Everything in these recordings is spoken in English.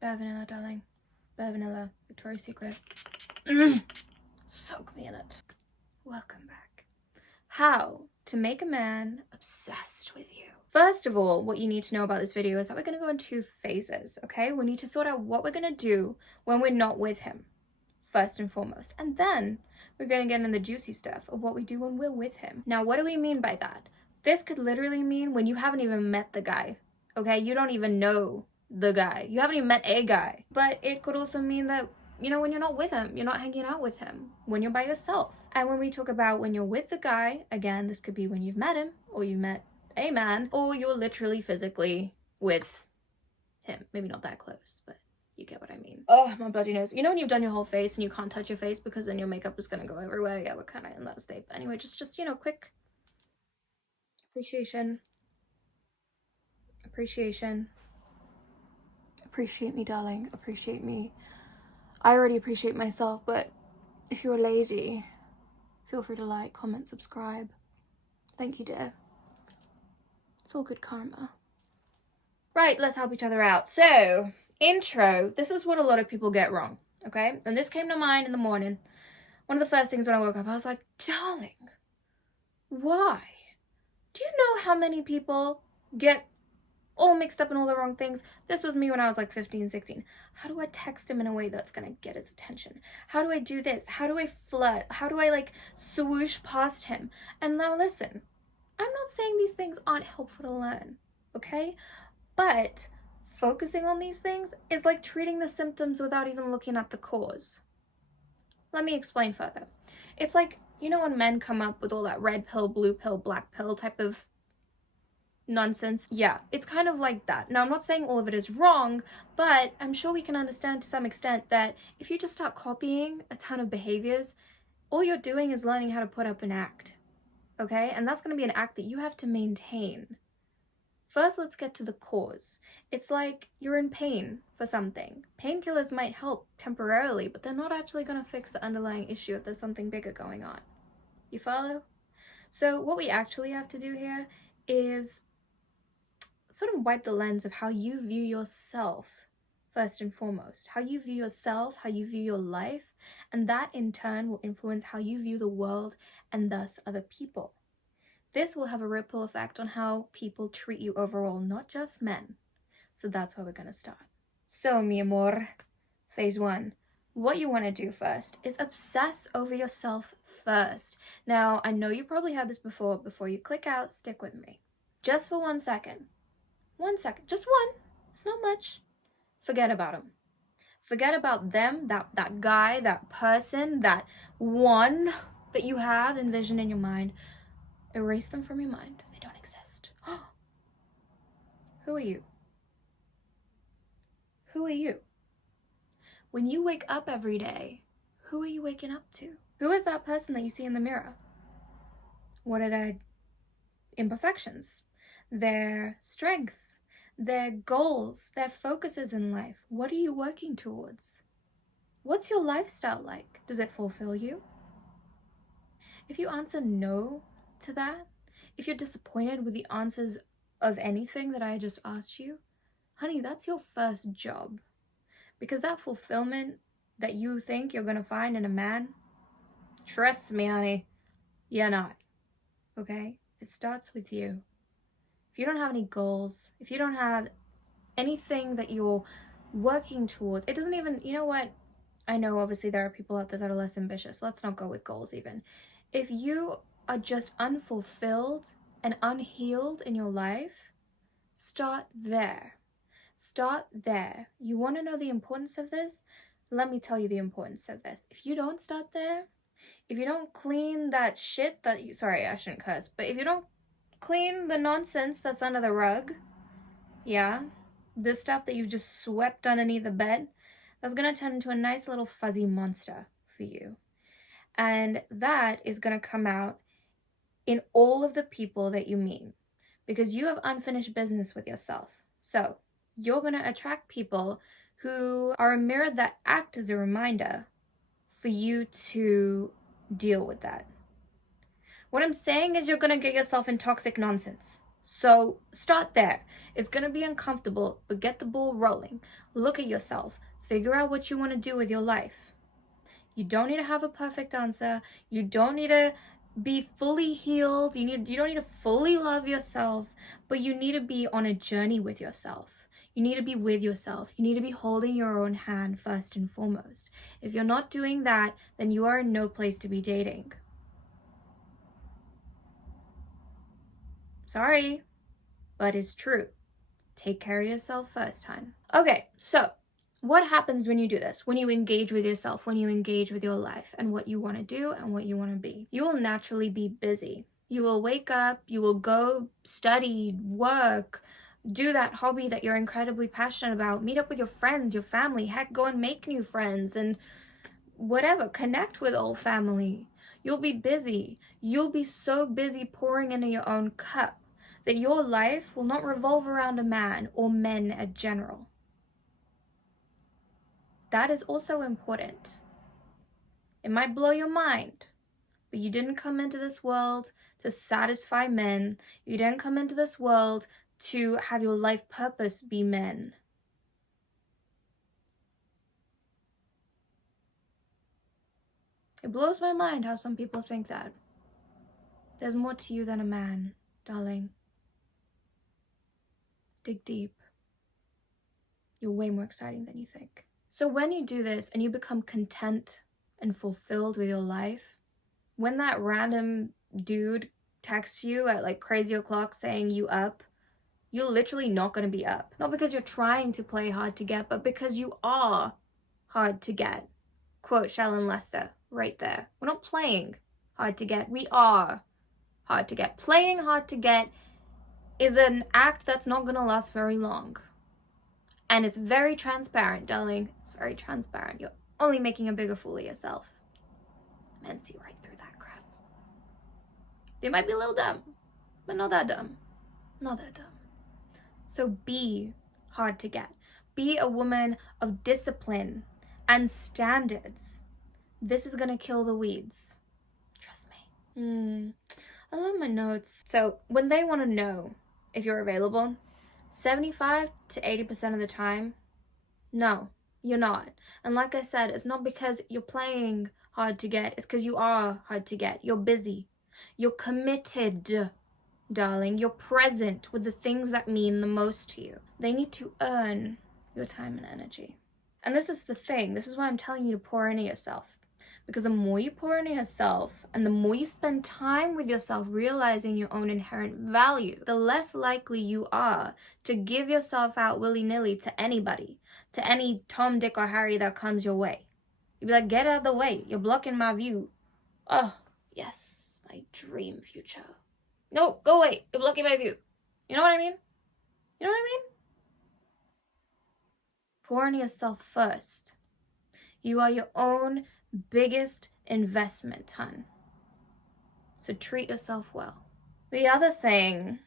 Bare vanilla, darling. Bare vanilla. Victoria's Secret. Soak me in it. Welcome back. How to make a man obsessed with you. First of all, what you need to know about this video is that we're going to go in 2 phases, okay? We need to sort out what we're going to do when we're not with him, first and foremost. And then we're going to get into the juicy stuff of what we do when we're with him. Now, what do we mean by that? This could literally mean when you haven't even met the guy, okay? You don't even know the guy. You haven't even met a guy. But it could also mean that, you know, when you're not with him, you're not hanging out with him, when you're by yourself. And when we talk about when you're with the guy, again, this could be when you've met him, or you met a man, or you're literally physically with him. Maybe not that close, but you get what I mean. Oh, my bloody nose. You know when you've done your whole face and you can't touch your face because then your makeup is gonna go everywhere? Yeah, we're kind of in that state. But anyway, just you know, quick appreciation. Appreciation. Appreciate me, darling. Appreciate me. I already appreciate myself, but if you're a lady, feel free to like, comment, subscribe. Thank you, dear. It's all good karma. Right, let's help each other out. So, intro, this is what a lot of people get wrong, okay? And this came to mind in the morning. One of the first things when I woke up, I was like, darling, why? Do you know how many people get all mixed up in all the wrong things? This was me when I was like 15, 16. How do I text him in a way that's gonna get his attention? How do I do this? How do I flirt? How do I like swoosh past him? And now listen, I'm not saying these things aren't helpful to learn, okay? But focusing on these things is like treating the symptoms without even looking at the cause. Let me explain further. It's like, you know when men come up with all that red pill, blue pill, black pill type of nonsense? Yeah, it's kind of like that. Now, I'm not saying all of it is wrong, but I'm sure we can understand to some extent that if you just start copying a ton of behaviors, all you're doing is learning how to put up an act, okay? And that's going to be an act that you have to maintain. First, let's get to the cause. It's like you're in pain for something. Painkillers might help temporarily, but they're not actually going to fix the underlying issue if there's something bigger going on. You follow? So what we actually have to do here is sort of wipe the lens of how you view yourself first and foremost. How you view yourself, how you view your life, and that in turn will influence how you view the world and thus other people. This will have a ripple effect on how people treat you overall, not just men. So that's where we're going to start. So, mi amor, phase 1. What you want to do first is obsess over yourself first. Now, I know you probably had this before. Before you click out, stick with me. Just for 1 second. 1 second. Just one. It's not much. Forget about them. Forget about them, that guy, that person, that one that you have envisioned in your mind. Erase them from your mind. They don't exist. Who are you? Who are you? When you wake up every day, who are you waking up to? Who is that person that you see in the mirror? What are their imperfections? Their strengths? Their goals? Their focuses in life? What are you working towards? What's your lifestyle like? Does it fulfill you? If you answer no to that, if you're disappointed with the answers of anything that I just asked you, honey, that's your first job. Because that fulfillment that you think you're gonna find in a man, trust me, honey, you're not, okay? It starts with you. If you don't have any goals, if you don't have anything that you're working towards, it doesn't even, you know what? I know obviously there are people out there that are less ambitious. Let's not go with goals even. If you are just unfulfilled and unhealed in your life, start there. Start there. You want to know the importance of this? Let me tell you the importance of this. If you don't start there, if you don't clean that shit that you, sorry, I shouldn't curse, but if you don't clean the nonsense that's under the rug, yeah, the stuff that you've just swept underneath the bed, that's going to turn into a nice little fuzzy monster for you. And that is going to come out in all of the people that you meet, because you have unfinished business with yourself. So you're going to attract people who are a mirror that act as a reminder for you to deal with that. What I'm saying is you're going to get yourself in toxic nonsense. So start there. It's going to be uncomfortable, but get the ball rolling. Look at yourself. Figure out what you want to do with your life. You don't need to have a perfect answer. You don't need to be fully healed. You don't need to fully love yourself, but you need to be on a journey with yourself. You need to be with yourself. You need to be holding your own hand first and foremost. If you're not doing that, then you are in no place to be dating. Sorry, but it's true. Take care of yourself first, hon. Okay, so what happens when you do this? When you engage with yourself, when you engage with your life and what you want to do and what you want to be? You will naturally be busy. You will wake up, you will go study, work, do that hobby that you're incredibly passionate about, meet up with your friends, your family, heck, go and make new friends and whatever, connect with old family. You'll be busy. You'll be so busy pouring into your own cup that your life will not revolve around a man or men in general. That is also important. It might blow your mind, but you didn't come into this world to satisfy men. You didn't come into this world to have your life purpose be men. It blows my mind how some people think that. There's more to you than a man, darling. Dig deep. You're way more exciting than you think. So when you do this and you become content and fulfilled with your life, when that random dude texts you at like crazy o'clock saying you up, you're literally not going to be up. Not because you're trying to play hard to get, but because you are hard to get. Quote Shallon Lester right there. We're not playing hard to get. We are hard to get. Playing hard to get is an act that's not going to last very long. And it's very transparent, darling. It's very transparent. You're only making a bigger fool of yourself. Men see right through that crap. They might be a little dumb, but not that dumb. Not that dumb. So be hard to get. Be a woman of discipline and standards. This is going to kill the weeds. Trust me. I love my notes. So when they want to know if you're available, 75 to 80% of the time, no, you're not. And like I said, it's not because you're playing hard to get. It's because you are hard to get. You're busy. You're committed, darling. You're present with the things that mean the most to you. They need to earn your time and energy. And this is the thing. This is why I'm telling you to pour into yourself. Because the more you pour into yourself and the more you spend time with yourself realizing your own inherent value, the less likely you are to give yourself out willy-nilly to anybody, to any Tom, Dick, or Harry that comes your way. You'd be like, get out of the way. You're blocking my view. Oh, yes, my dream future. No, go away. You're blocking my view. You know what I mean? You know what I mean? Pour into yourself first. You are your own biggest investment, hun. So treat yourself well. The other thing,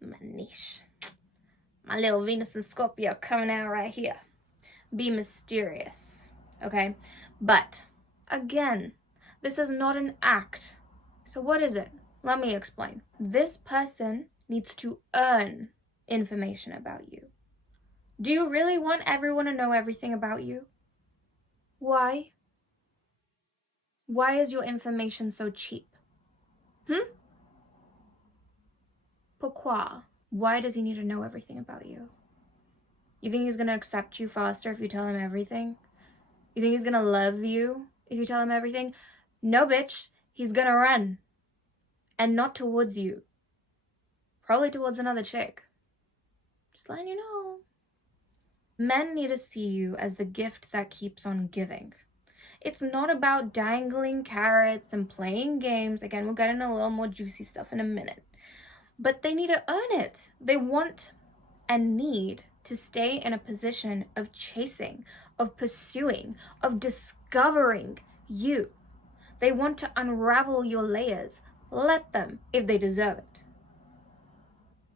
my niche, my little Venus and Scorpio coming out right here. Be mysterious, okay? But, again, this is not an act. So what is it? Let me explain. This person needs to earn information about you. Do you really want everyone to know everything about you? Why? Why is your information so cheap? Pourquoi? Why does he need to know everything about you? You think he's gonna accept you faster if you tell him everything? You think he's gonna love you if you tell him everything? No, bitch. He's gonna run. And not towards you. Probably towards another chick. Just letting you know. Men need to see you as the gift that keeps on giving. It's not about dangling carrots and playing games. Again, we'll get into a little more juicy stuff in a minute. But they need to earn it. They want and need to stay in a position of chasing, of pursuing, of discovering you. They want to unravel your layers. Let them, if they deserve it.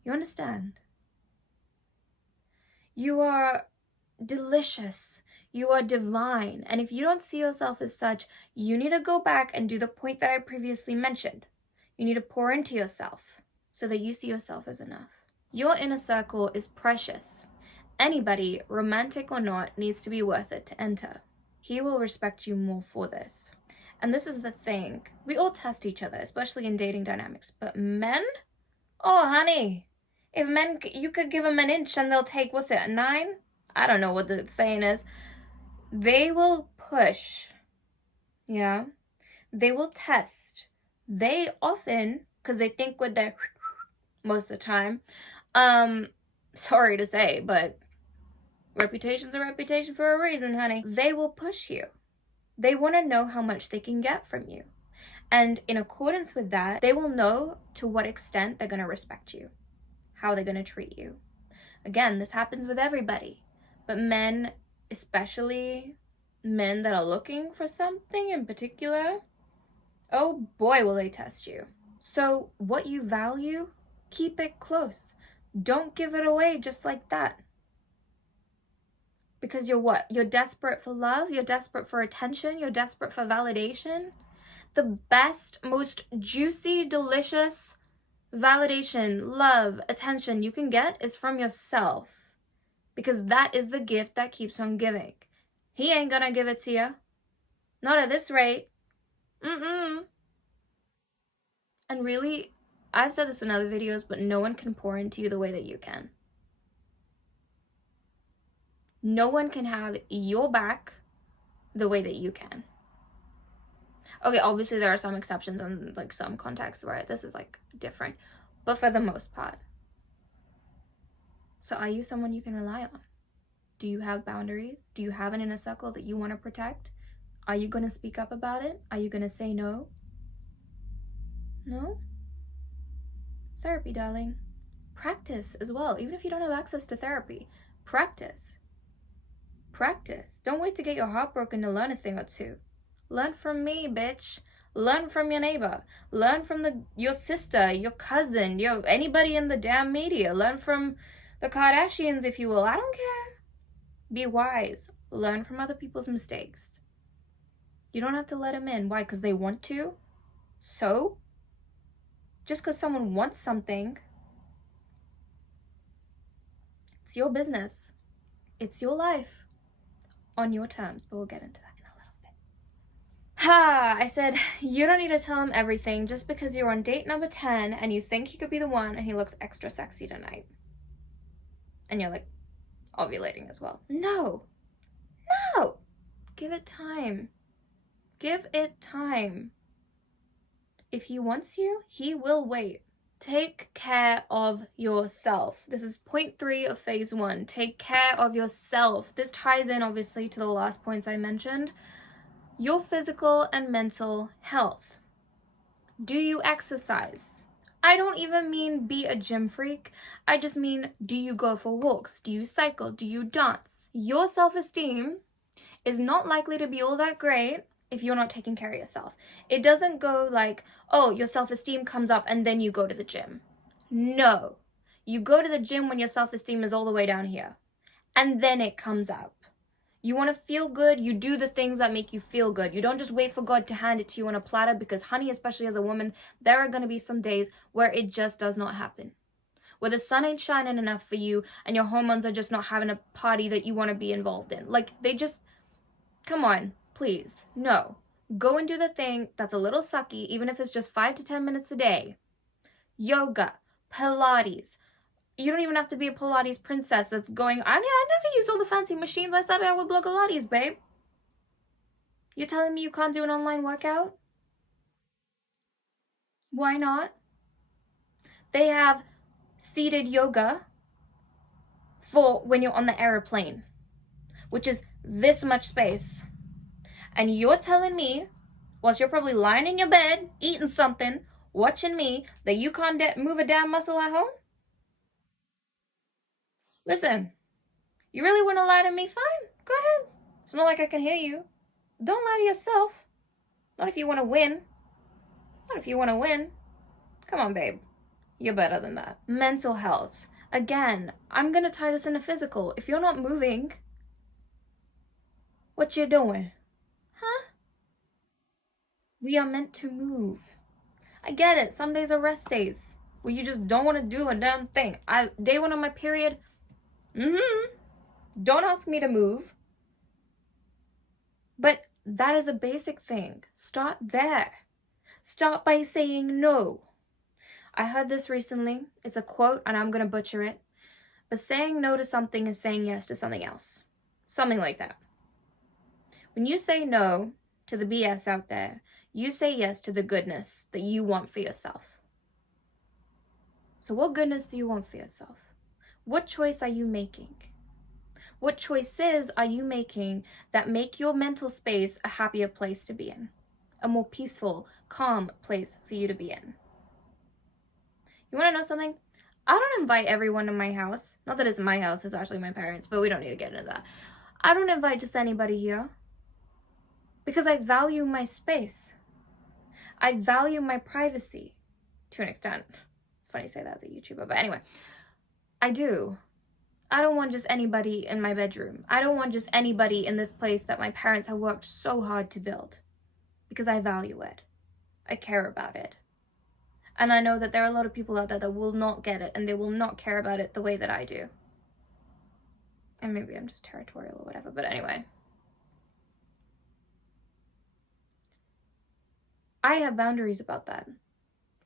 You understand? You are delicious. You are divine. And if you don't see yourself as such, you need to go back and do the point that I previously mentioned. You need to pour into yourself. so that you see yourself as enough. Your inner circle is precious. Anybody, romantic or not, needs to be worth it to enter. He will respect you more for this. And this is the thing. We all test each other, especially in dating dynamics. But men? Oh, honey. If men, you could give them an inch and they'll take, what's it, a 9? I don't know what the saying is. They will push. Yeah. They will test. They often, because they think with their most of the time, sorry to say, but reputation's a reputation for a reason, honey. They will push you. They want to know how much they can get from you. And in accordance with that, they will know to what extent they're going to respect you, how they're going to treat you. Again, this happens with everybody. But men, especially men that are looking for something in particular, oh boy, will they test you. So what you value, keep it close. Don't give it away just like that. Because you're what? You're desperate for love? You're desperate for attention? You're desperate for validation? The best, most juicy, delicious validation, love, attention you can get is from yourself. Because that is the gift that keeps on giving. He ain't gonna give it to you. Not at this rate. And really, I've said this in other videos, but no one can pour into you the way that you can. No one can have your back the way that you can. Okay, obviously there are some exceptions in like some contexts where this is like different, but for the most part. So are you someone you can rely on? Do you have boundaries? Do you have an inner circle that you want to protect? Are you going to speak up about it? Are you going to say no? No? Therapy, darling. Practice as well. Even if you don't have access to therapy, practice. Practice. Don't wait to get your heart broken to learn a thing or two. Learn from me, bitch. Learn from your neighbor. Learn from your sister, your cousin, anybody in the damn media. Learn from the Kardashians, if you will. I don't care. Be wise. Learn from other people's mistakes. You don't have to let them in. Why? Because they want to? So? Just because someone wants something, it's your business. It's your life. On your terms. But we'll get into that in a little bit. I said, you don't need to tell him everything just because you're on date number 10 and you think he could be the one and he looks extra sexy tonight. And you're like, ovulating as well. No. Give it time. Give it time. If he wants you, he will wait. Take care of yourself. This is point 3 of phase 1. Take care of yourself. This ties in obviously to the last points I mentioned. Your physical and mental health. Do you exercise? I don't even mean be a gym freak. I just mean, do you go for walks? Do you cycle? Do you dance? Your self-esteem is not likely to be all that great if you're not taking care of yourself. It doesn't go like, oh, your self-esteem comes up and then you go to the gym. No. You go to the gym when your self-esteem is all the way down here. And then it comes up. You want to feel good, you do the things that make you feel good. You don't just wait for God to hand it to you on a platter because, honey, especially as a woman, there are going to be some days where it just does not happen. Where the sun ain't shining enough for you and your hormones are just not having a party that you want to be involved in. Like, they just, come on, please. No. Go and do the thing that's a little sucky, even if it's just 5 to 10 minutes a day. Yoga, Pilates. You don't even have to be a Pilates princess that's going, I never used all the fancy machines. I started out with Pilates, babe. You're telling me you can't do an online workout? Why not? They have seated yoga for when you're on the airplane, which is this much space. And you're telling me, whilst you're probably lying in your bed, eating something, watching me, that you can't move a damn muscle at home? Listen, you really want to lie to me? Fine, go ahead. It's not like I can hear you. Don't lie to yourself. Not if you want to win. Not if you want to win. Come on, babe. You're better than that. Mental health. Again, I'm going to tie this into physical. If you're not moving, what you doing? Huh? We are meant to move. I get it. Some days are rest days. where you just don't want to do a damn thing. Day one on my period, don't ask me to move. But that is a basic thing. Start there. Start by saying no. I heard this recently. It's a quote and I'm going to butcher it. But saying no to something is saying yes to something else. Something like that. When you say no to the BS out there, you say yes to the goodness that you want for yourself. So what goodness do you want for yourself? What choice are you making? What choices are you making that make your mental space a happier place to be in? A more peaceful, calm place for you to be in? You want to know something? I don't invite everyone to my house. Not that it's my house, it's actually my parents', but we don't need to get into that. I don't invite just anybody here because I value my space. I value my privacy to an extent. It's funny to say that as a YouTuber, but anyway, I do. I don't want just anybody in my bedroom. I don't want just anybody in this place that my parents have worked so hard to build because I value it. I care about it. And I know that there are a lot of people out there that will not get it and they will not care about it the way that I do. And maybe I'm just territorial or whatever, but anyway. I have boundaries about that.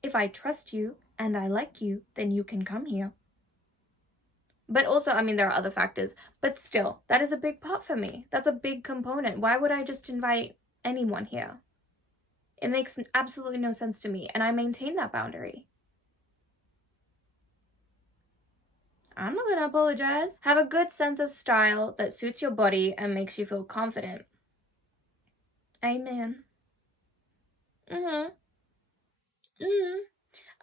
If I trust you and I like you, then you can come here. But also, I mean, there are other factors, but still, that is a big part for me. That's a big component. Why would I just invite anyone here? It makes absolutely no sense to me, and I maintain that boundary. I'm not gonna apologize. Have a good sense of style that suits your body and makes you feel confident. Amen.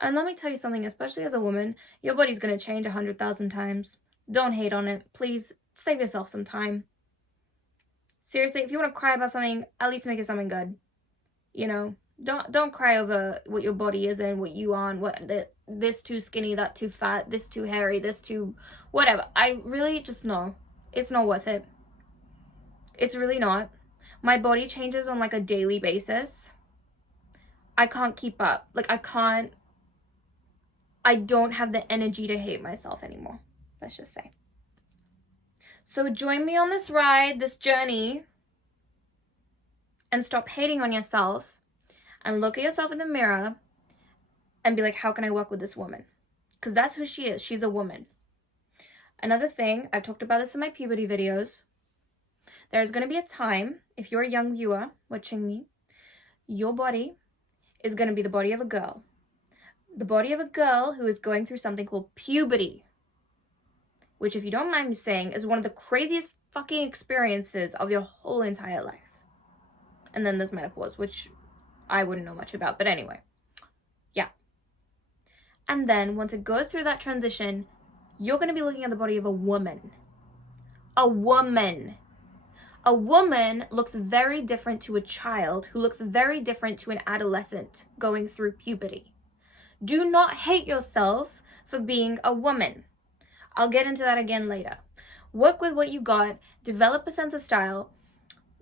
And let me tell you something, especially as a woman, your body's gonna change 100,000 times. Don't hate on it. Please save yourself some time. Seriously, if you want to cry about something, at least make it something good. You know, don't cry over what your body is and what you are and what this too skinny, that too fat, this too hairy, this too whatever. I really just know it's not worth it. It's really not. My body changes on like a daily basis. I can't keep up. Like I don't have the energy to hate myself anymore. Let's just say. So join me on this ride, this journey, and stop hating on yourself and look at yourself in the mirror and be like, how can I work with this woman? Because that's who she is. She's a woman. Another thing, I've talked about this in my puberty videos. There's going to be a time, if you're a young viewer watching me, your body is going to be the body of a girl. The body of a girl who is going through something called puberty. Which, if you don't mind me saying, is one of the craziest fucking experiences of your whole entire life. And then there's menopause, which I wouldn't know much about. But anyway, yeah. And then once it goes through that transition, you're going to be looking at the body of a woman. A woman. A woman looks very different to a child who looks very different to an adolescent going through puberty. Do not hate yourself for being a woman. I'll get into that again later. Work with what you got. Develop a sense of style.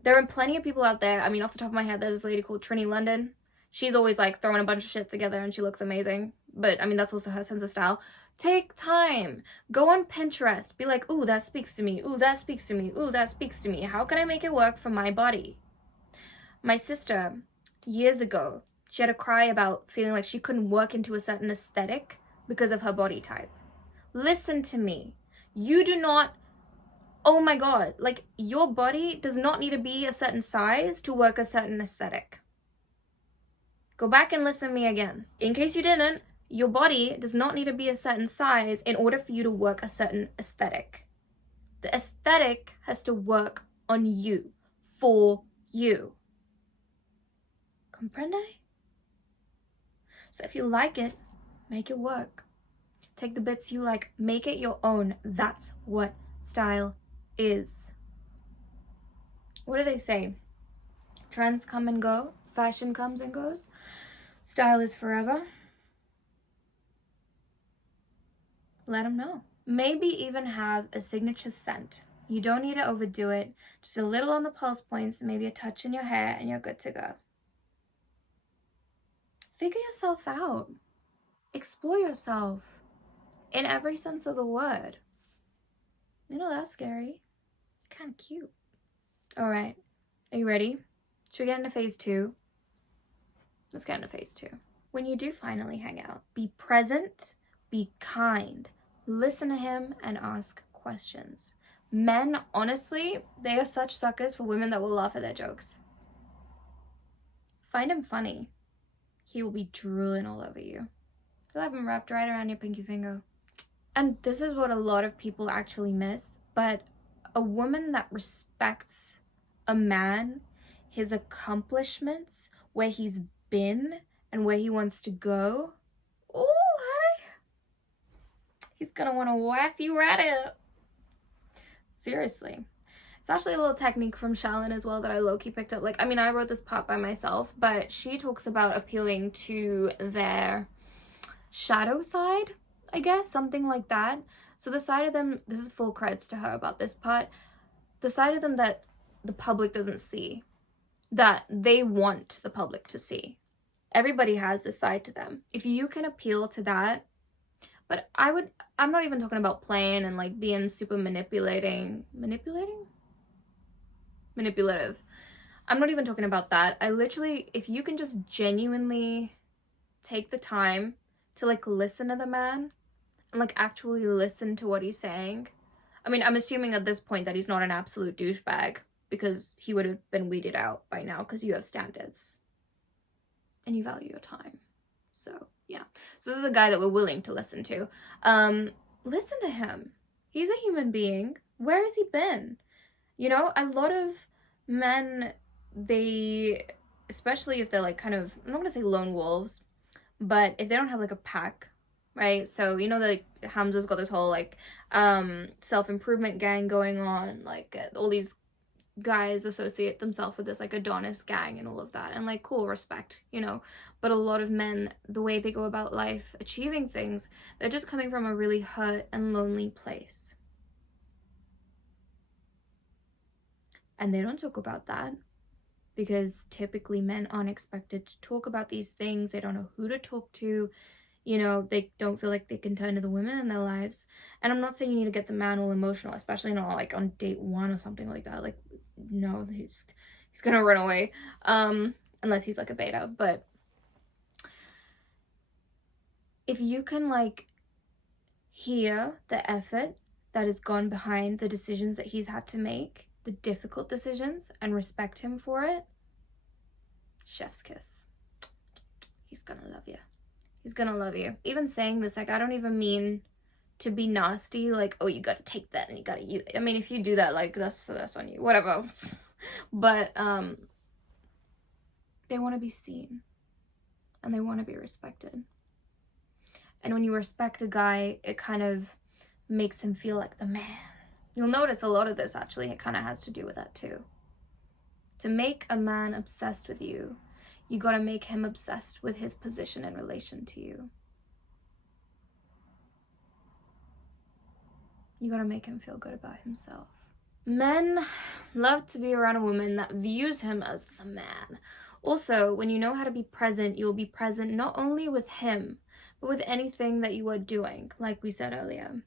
There are plenty of people out there. I mean, off the top of my head, there's this lady called Trini London. She's always like throwing a bunch of shit together and she looks amazing. But I mean, that's also her sense of style. Take time. Go on Pinterest. Be like, ooh, that speaks to me. Ooh, that speaks to me. Ooh, that speaks to me. How can I make it work for my body? My sister, years ago, she had a cry about feeling like she couldn't work into a certain aesthetic because of her body type. Listen to me. You do not, oh my God, like your body does not need to be a certain size to work a certain aesthetic. Go back and listen to me again. In case you didn't, your body does not need to be a certain size in order for you to work a certain aesthetic. The aesthetic has to work on you, for you. Comprende? So if you like it, make it work. Take the bits you like, make it your own. That's what style is. What do they say? Trends come and go. Fashion comes and goes. Style is forever. Let them know. Maybe even have a signature scent. You don't need to overdo it. Just a little on the pulse points, maybe a touch in your hair, and you're good to go. Figure yourself out. Explore yourself in every sense of the word. You know, that's scary. Kind of cute. All right. Are you ready? Should we get into phase 2? Let's get into phase 2. When you do finally hang out, be present, be kind, listen to him, and ask questions. Men, honestly, they are such suckers for women that will laugh at their jokes. Find him funny. He will be drooling all over you. You'll have him wrapped right around your pinky finger. And this is what a lot of people actually miss, but a woman that respects a man, his accomplishments, where he's been, and where he wants to go, ooh, honey, he's gonna want to whack you right up. Seriously. It's actually a little technique from Shalyn as well that I low-key picked up. Like, I mean, I wrote this part by myself, but she talks about appealing to their shadow side, I guess, something like that. So the side of them, this is full credits to her about this part, the side of them that the public doesn't see, that they want the public to see. Everybody has this side to them. If you can appeal to that, but I'm not even talking about playing and like being super manipulative. I'm not even talking about that. I literally, if you can just genuinely take the time to like listen to the man and like actually listen to what he's saying. I mean, I'm assuming at this point that he's not an absolute douchebag, because he would have been weeded out by now because you have standards and you value your time. So yeah, so this is a guy that we're willing to listen to. Listen to him. He's a human being. Where has he been? You know, a lot of men, they, especially if they're like kind of, I'm not gonna say lone wolves, but if they don't have like a pack, right? So, you know, like Hamza's got this whole like self-improvement gang going on, like all these guys associate themselves with this like Adonis gang and all of that, and like cool, respect, you know. But a lot of men, the way they go about life achieving things, they're just coming from a really hurt and lonely place, and they don't talk about that because typically men aren't expected to talk about these things. They don't know who to talk to, you know. They don't feel like they can turn to the women in their lives. And I'm not saying you need to get the man all emotional, especially not like on date 1 or something like that. Like, no, he's gonna run away, unless he's like a beta. But if you can like hear the effort that has gone behind the decisions that he's had to make, the difficult decisions, and respect him for it, chef's kiss. He's gonna love you. He's gonna love you. Even saying this, like, I don't even mean to be nasty, like, oh, you gotta take that and you gotta use it. I mean, if you do that, like, that's on you, whatever. But they want to be seen and they want to be respected. And when you respect a guy, it kind of makes him feel like the man. You'll notice a lot of this, actually, it kind of has to do with that too. To make a man obsessed with you, you gotta make him obsessed with his position in relation to you. You gotta make him feel good about himself. Men love to be around a woman that views him as the man. Also, when you know how to be present, you'll be present not only with him, but with anything that you are doing, like we said earlier.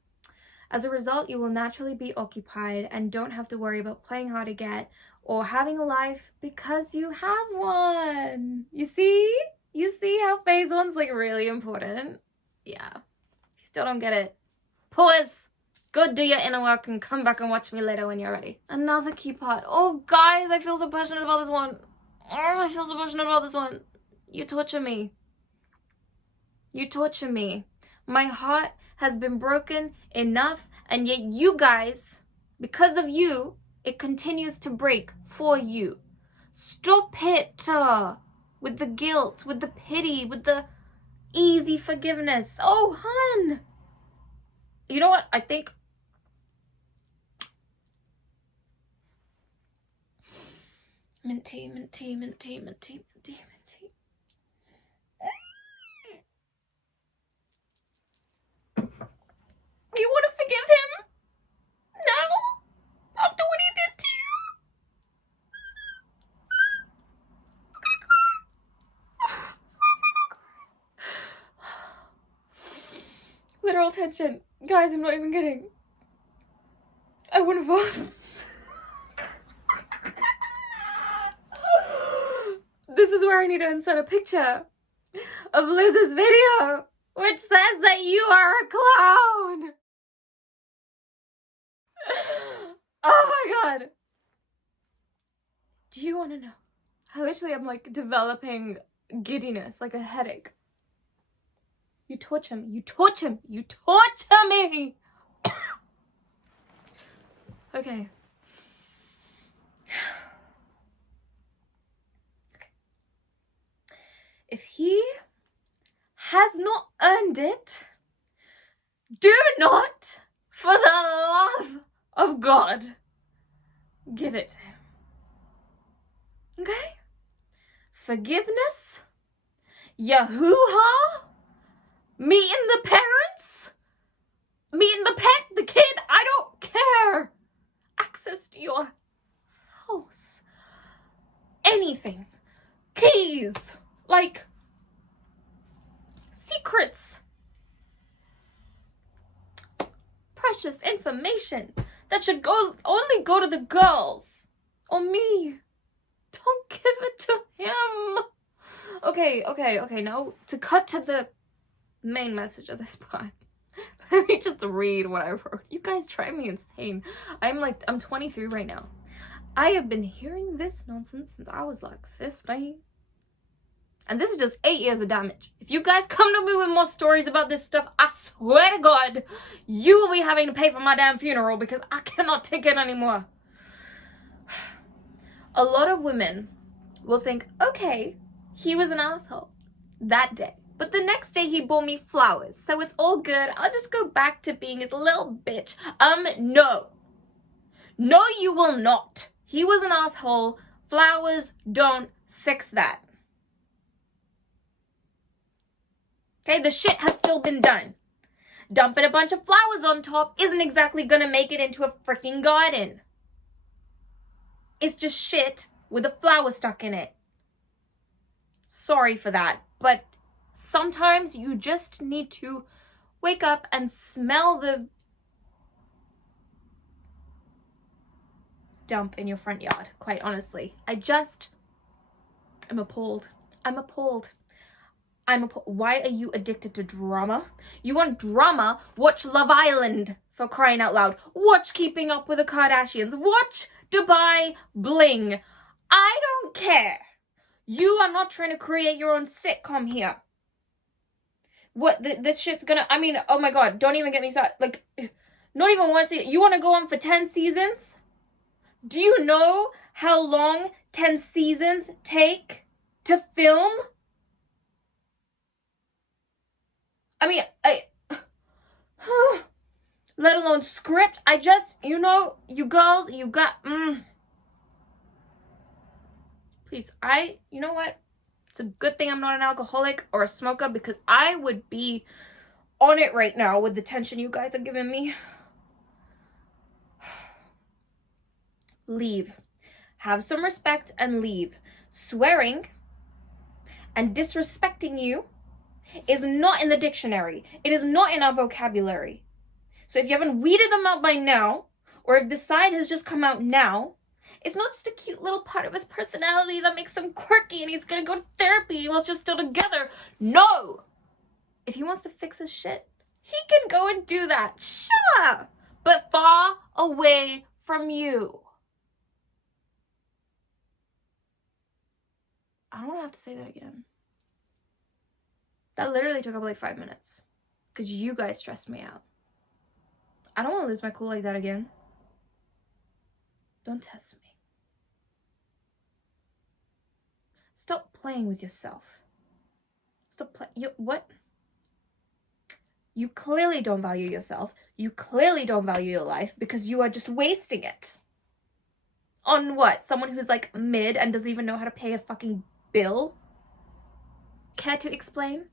As a result, you will naturally be occupied and don't have to worry about playing hard to get or having a life because you have one. You see? You see how phase 1's like really important? Yeah. You still don't get it. Pause. Go do your inner work and come back and watch me later when you're ready. Another key part. Oh, guys, I feel so passionate about this one. Oh, I feel so passionate about this one. You torture me. You torture me. My heart has been broken enough, and yet you guys, because of you, it continues to break for you. Stop it with the guilt, with the pity, with the easy forgiveness. Oh, hun. You know what? I think minty. You want to forgive him? Now? After what he did to you? I'm gonna cry. funeral tension. Guys, I'm not even kidding. I want to vomit. This is where I need to insert a picture of Liz's video, which says that you are a clown. Oh my god. Do you want to know? I literally am like developing giddiness, like a headache. You torture me. You torture me. You torture me. Okay. If he has not earned it, do not, for the love of God, give it to him. Okay? Forgiveness, Yahoo-ha, meeting the parents, meeting the pet, the kid, I don't care. Access to your house. Anything. Keys. Like, secrets. Precious information that should only go to the girls. Or me. Don't give it to him. Okay, now to cut to the main message of this pod. Let me just read what I wrote. You guys drive me insane. I'm 23 right now. I have been hearing this nonsense since I was like 15. And this is just 8 years of damage. If you guys come to me with more stories about this stuff, I swear to God, you will be having to pay for my damn funeral because I cannot take it anymore. A lot of women will think, okay, he was an asshole that day. But the next day he bought me flowers, so it's all good. I'll just go back to being his little bitch. No. No, you will not. He was an asshole. Flowers don't fix that. Okay, the shit has still been done. Dumping a bunch of flowers on top isn't exactly gonna make it into a freaking garden. It's just shit with a flower stuck in it. Sorry for that, but sometimes you just need to wake up and smell the dump in your front yard, quite honestly. I'm appalled. Why are you addicted to drama? You want drama? Watch Love Island, for crying out loud. Watch Keeping Up with the Kardashians. Watch Dubai Bling. I don't care. You are not trying to create your own sitcom here. What, this shit's gonna, oh my God, don't even get me started. Like, not even one season. You want to go on for 10 seasons? Do you know how long 10 seasons take to film? Let alone script. You girls, you got, Please, you know what? It's a good thing I'm not an alcoholic or a smoker because I would be on it right now with the tension you guys are giving me. Leave. Have some respect and leave. Swearing and disrespecting you is not in the dictionary. It is not in our vocabulary. So if you haven't weeded them out by now, or if the side has just come out now, it's not just a cute little part of his personality that makes him quirky and he's gonna go to therapy while just still together. No! If he wants to fix his shit, he can go and do that. Sure! But far away from you. I don't have to say that again. That literally took up like 5 minutes. Because you guys stressed me out. I don't want to lose my cool like that again. Don't test me. Stop playing with yourself. What? You clearly don't value yourself. You clearly don't value your life because you are just wasting it. On what? Someone who's like mid and doesn't even know how to pay a fucking bill? Care to explain?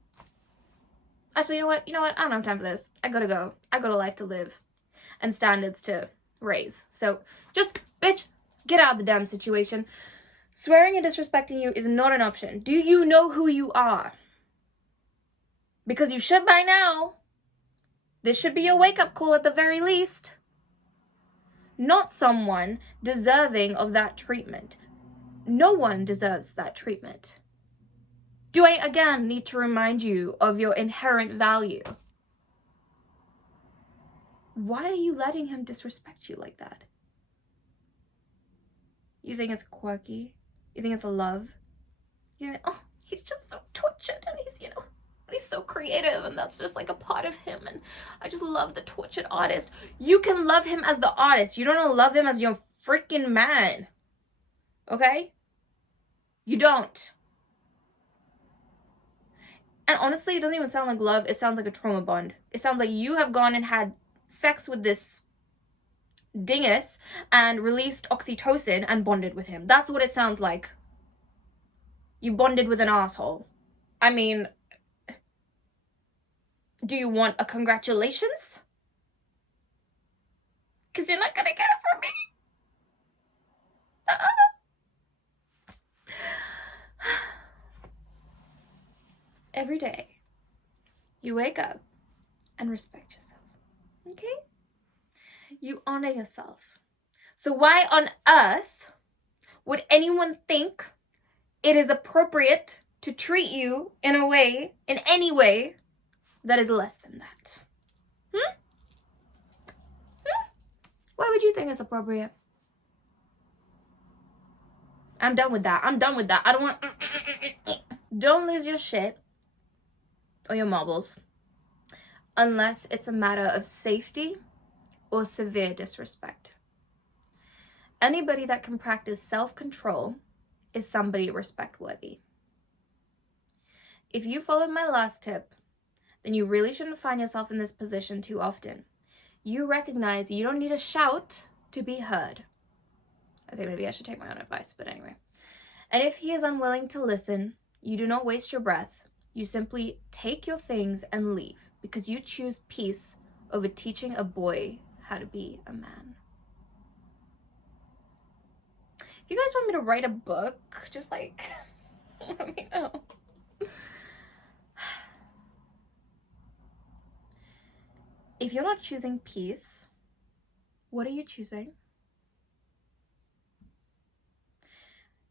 Actually, you know what? I don't have time for this. I gotta go. I got a life to live. And standards to raise. So, just, bitch, get out of the damn situation. Swearing and disrespecting you is not an option. Do you know who you are? Because you should by now. This should be your wake-up call at the very least. Not someone deserving of that treatment. No one deserves that treatment. Do I again need to remind you of your inherent value? Why are you letting him disrespect you like that? You think it's quirky? You think it's a love? You think, oh, he's just so tortured and he's so creative and that's just like a part of him and I just love the tortured artist. You can love him as the artist. You don't love him as your freaking man. Okay? You don't. And honestly, it doesn't even sound like love. It sounds like a trauma bond. It sounds like you have gone and had sex with this dingus and released oxytocin and bonded with him. That's what it sounds like. You bonded with an asshole. I mean, do you want a congratulations? Because you're not gonna get it from me. Every day, you wake up and respect yourself, okay? You honor yourself. So why on earth would anyone think it is appropriate to treat you in any way that is less than that? Why would you think it's appropriate? I'm done with that. I don't want... Don't lose your shit or your marbles unless it's a matter of safety or severe disrespect. Anybody that can practice self-control is somebody respect-worthy. If you followed my last tip, then you really shouldn't find yourself in this position too often. You recognize you don't need to shout to be heard. Okay, maybe I should take my own advice, but anyway. And if he is unwilling to listen, you do not waste your breath. You simply take your things and leave because you choose peace over teaching a boy how to be a man. If you guys want me to write a book, just like, let me know. If you're not choosing peace, what are you choosing?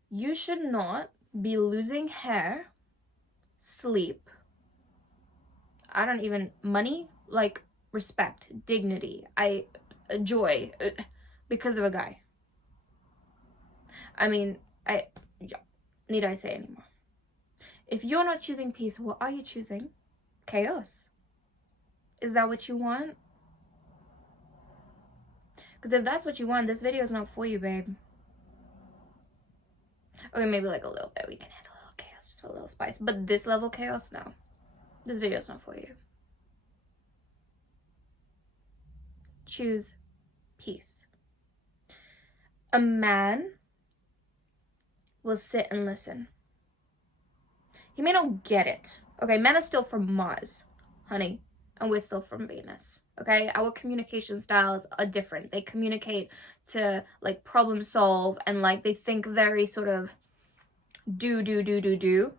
You should not be losing hair, sleep, money, like respect, dignity, joy, because of a guy. I mean, need I say anymore? If you're not choosing peace, what are you choosing? Chaos. Is that what you want? Because if that's what you want, this video is not for you, babe. Okay, maybe like a little bit. We can handle a little chaos, just for a little spice. But this level chaos, no. This video is not for you. Choose peace. A man will sit and listen. He may not get it. Okay, men are still from Mars, honey, and we're still from Venus. Okay, our communication styles are different. They communicate to like problem solve and like they think very sort of do.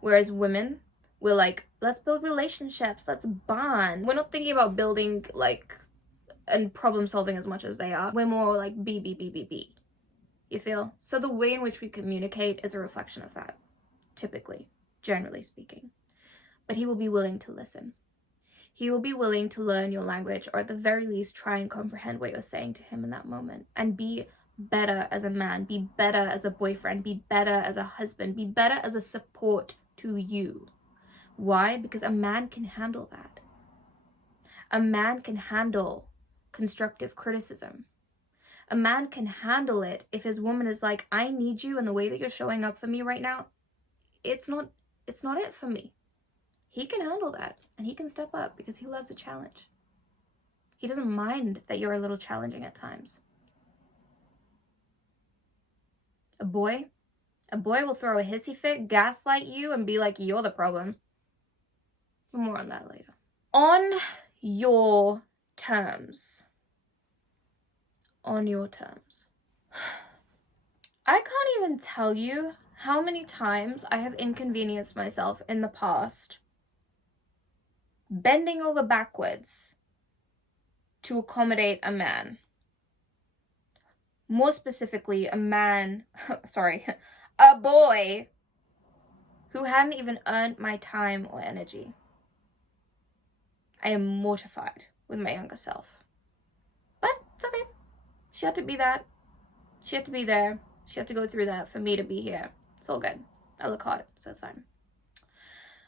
Whereas women, we're like, let's build relationships, let's bond. We're not thinking about building like and problem solving as much as they are. We're more like be. You feel? So the way in which we communicate is a reflection of that, typically, generally speaking. But he will be willing to listen. He will be willing to learn your language, or at the very least try and comprehend what you're saying to him in that moment, and be better as a man, be better as a boyfriend, be better as a husband, be better as a support to you. Why? Because a man can handle that. A man can handle constructive criticism. A man can handle it if his woman is like, I need you, and the way that you're showing up for me right now, it's not it for me. He can handle that, and he can step up because he loves a challenge. He doesn't mind that you're a little challenging at times. A boy will throw a hissy fit, gaslight you, and be like, you're the problem. More on that later. On your terms. On your terms. I can't even tell you how many times I have inconvenienced myself in the past bending over backwards to accommodate a man. More specifically, a man, sorry, a boy who hadn't even earned my time or energy. I am mortified with my younger self. But it's okay. She had to be that. She had to be there. She had to go through that for me to be here. It's all good. I look hot, so it's fine.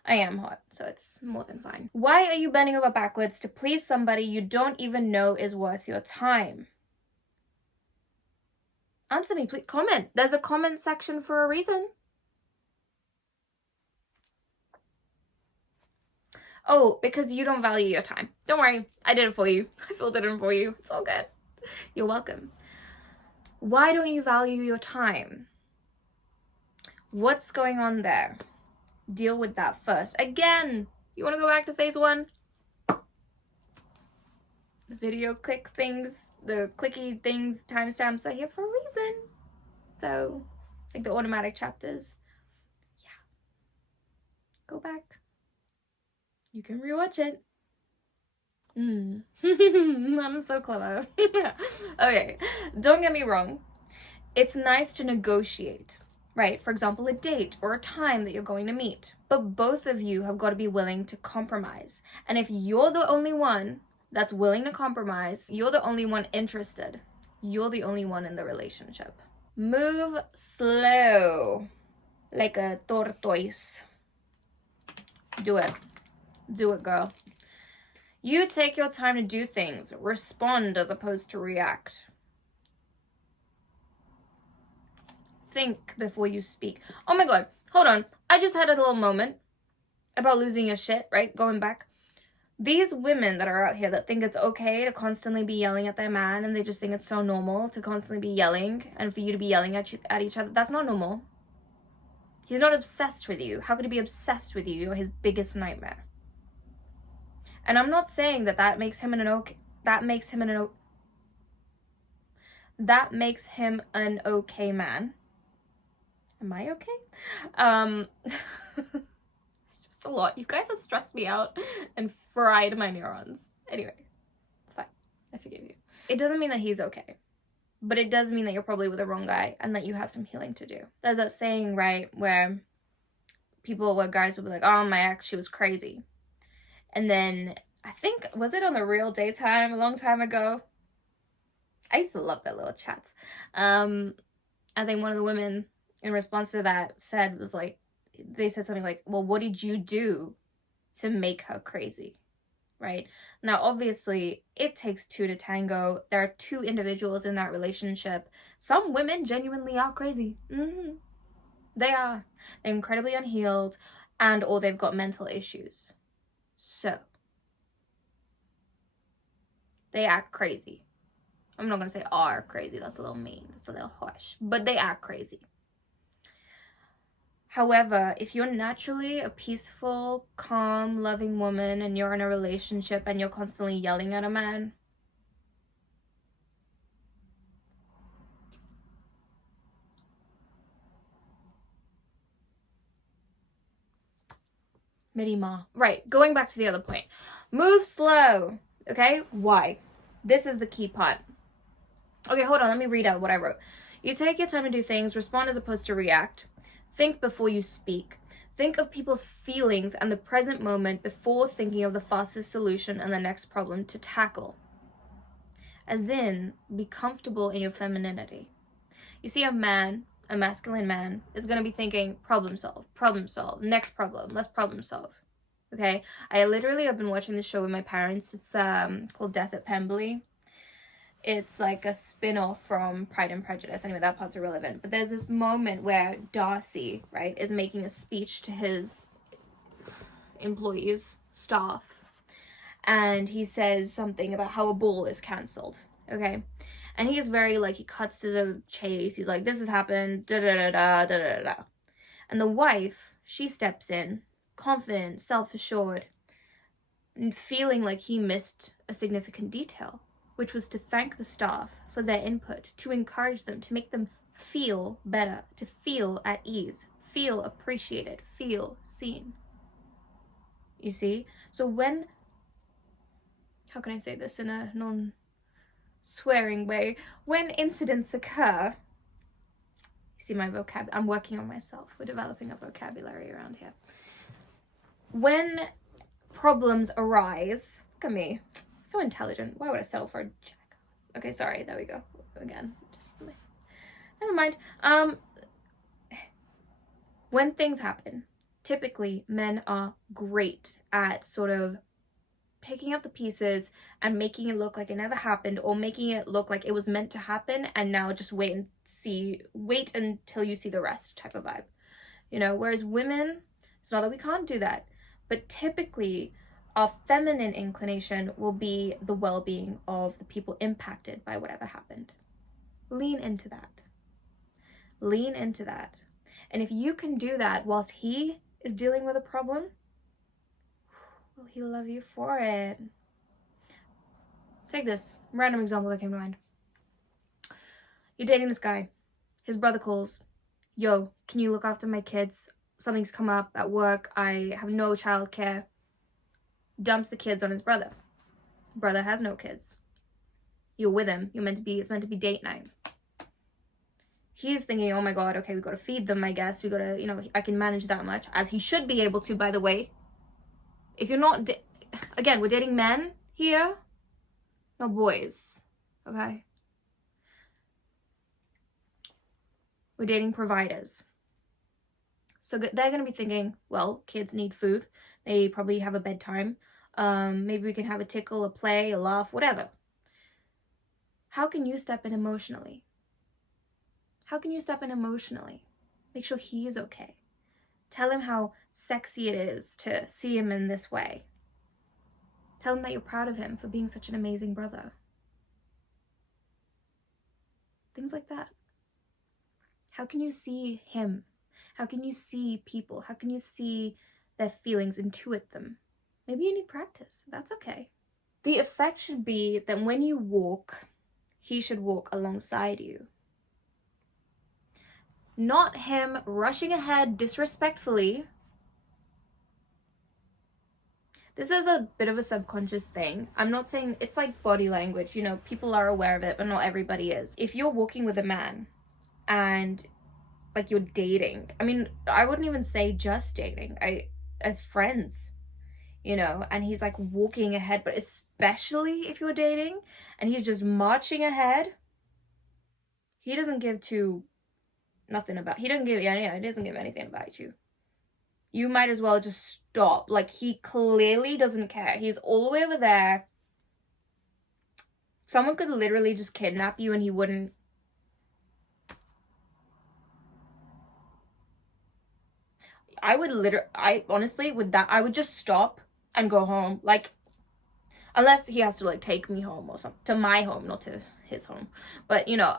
I am hot, so it's more than fine. Why are you bending over backwards to please somebody you don't even know is worth your time? Answer me, please. Comment. There's a comment section for a reason. Oh, because you don't value your time. Don't worry. I did it for you. I filled it in for you. It's all good. You're welcome. Why don't you value your time? What's going on there? Deal with that first. Again, you want to go back to phase 1? The video click things, the clicky things, timestamps are here for a reason. So, like the automatic chapters. Yeah. Go back. You can rewatch it. I'm so clever. Okay, don't get me wrong. It's nice to negotiate, right? For example, a date or a time that you're going to meet. But both of you have got to be willing to compromise. And if you're the only one that's willing to compromise, you're the only one interested. You're the only one in the relationship. Move slow, like a tortoise. Do it. Do it, girl. You take your time to do things. Respond as opposed to react. Think before you speak. Oh my god, hold on. I just had a little moment about losing your shit, right? Going back. These women that are out here that think it's okay to constantly be yelling at their man, and they just think it's so normal to constantly be yelling and for you to be yelling at each other. That's not normal. He's not obsessed with you. How could he be obsessed with you? You're his biggest nightmare. And I'm not saying that makes him an okay man. Am I okay? It's just a lot. You guys have stressed me out and fried my neurons. Anyway, it's fine. I forgive you. It doesn't mean that he's okay, but it does mean that you're probably with the wrong guy and that you have some healing to do. There's that saying, right, where guys will be like, oh, my ex, she was crazy. And then, I think, was it on The Real Daytime a long time ago? I used to love that little chat. I think one of the women, in response to that, they said something like, well, what did you do to make her crazy? Right? Now, obviously, it takes two to tango. There are two individuals in that relationship. Some women genuinely are crazy. They are. They're incredibly unhealed, or they've got mental issues. So, they act crazy. I'm not going to say are crazy. That's a little mean. That's a little harsh. But they act crazy. However, if you're naturally a peaceful, calm, loving woman and you're in a relationship and you're constantly yelling at a man, Midima. Right, going back to the other point. Move slow, okay? Why? This is the key part. Okay, hold on, let me read out what I wrote. You take your time to do things, respond as opposed to react. Think before you speak. Think of people's feelings and the present moment before thinking of the fastest solution and the next problem to tackle. As in, be comfortable in your femininity. You see, a masculine man, is going to be thinking, problem solve, next problem, let's problem solve. Okay? I literally have been watching this show with my parents. It's called Death at Pemberley. It's like a spin-off from Pride and Prejudice. Anyway, that part's irrelevant. But there's this moment where Darcy, right, is making a speech to his employees, staff. And he says something about how a ball is cancelled. Okay? And he is very, he cuts to the chase. He's like, this has happened, da-da-da-da, da-da-da-da. And the wife, she steps in, confident, self-assured, and feeling like he missed a significant detail, which was to thank the staff for their input, to encourage them, to make them feel better, to feel at ease, feel appreciated, feel seen. You see? So when... how can I say this in a non-swearing way? When incidents occur, you see my vocab, I'm working on myself. We're developing a vocabulary around here. When problems arise, look at me, so intelligent. Why would I settle for a jackass? Okay, sorry, there we go. Again, just never mind. When things happen, typically men are great at sort of picking up the pieces and making it look like it never happened, or making it look like it was meant to happen and now just wait until you see the rest type of vibe, you know. Whereas women, it's not that we can't do that, but typically our feminine inclination will be the well-being of the people impacted by whatever happened. Lean into that. Lean into that. And if you can do that whilst he is dealing with a problem, will he love you for it? Take this random example that came to mind. You're dating this guy. His brother calls. Yo, can you look after my kids? Something's come up at work. I have no childcare. Dumps the kids on his brother. Brother has no kids. You're with him. It's meant to be date night. He's thinking, oh my god, okay, we gotta feed them, I guess. We gotta, you know, I can manage that much. As he should be able to, by the way. If you're not, again, we're dating men here, no boys, okay? We're dating providers. So they're gonna be thinking, well, kids need food. They probably have a bedtime. Maybe we can have a tickle, a play, a laugh, whatever. How can you step in emotionally? How can you step in emotionally? Make sure he's okay. Tell him how sexy it is to see him in this way. Tell him that you're proud of him for being such an amazing brother. Things like that. How can you see him? How can you see people? How can you see their feelings, intuit them? Maybe you need practice. That's okay. The effect should be that when you walk, he should walk alongside you. Not him rushing ahead disrespectfully. This is a bit of a subconscious thing. I'm not saying, it's like body language, you know, people are aware of it, but not everybody is. If you're walking with a man and like you're dating, I mean, I wouldn't even say just dating, as friends, you know, and he's like walking ahead, but especially if you're dating and he's just marching ahead, he doesn't give nothing about, he doesn't give anything about you. You might as well just stop. Like, he clearly doesn't care. He's all the way over there. Someone could literally just kidnap you and he wouldn't. I honestly, with that, I would just stop and go home. Like, unless he has to, like, take me home or something. To my home, not to his home. But, you know,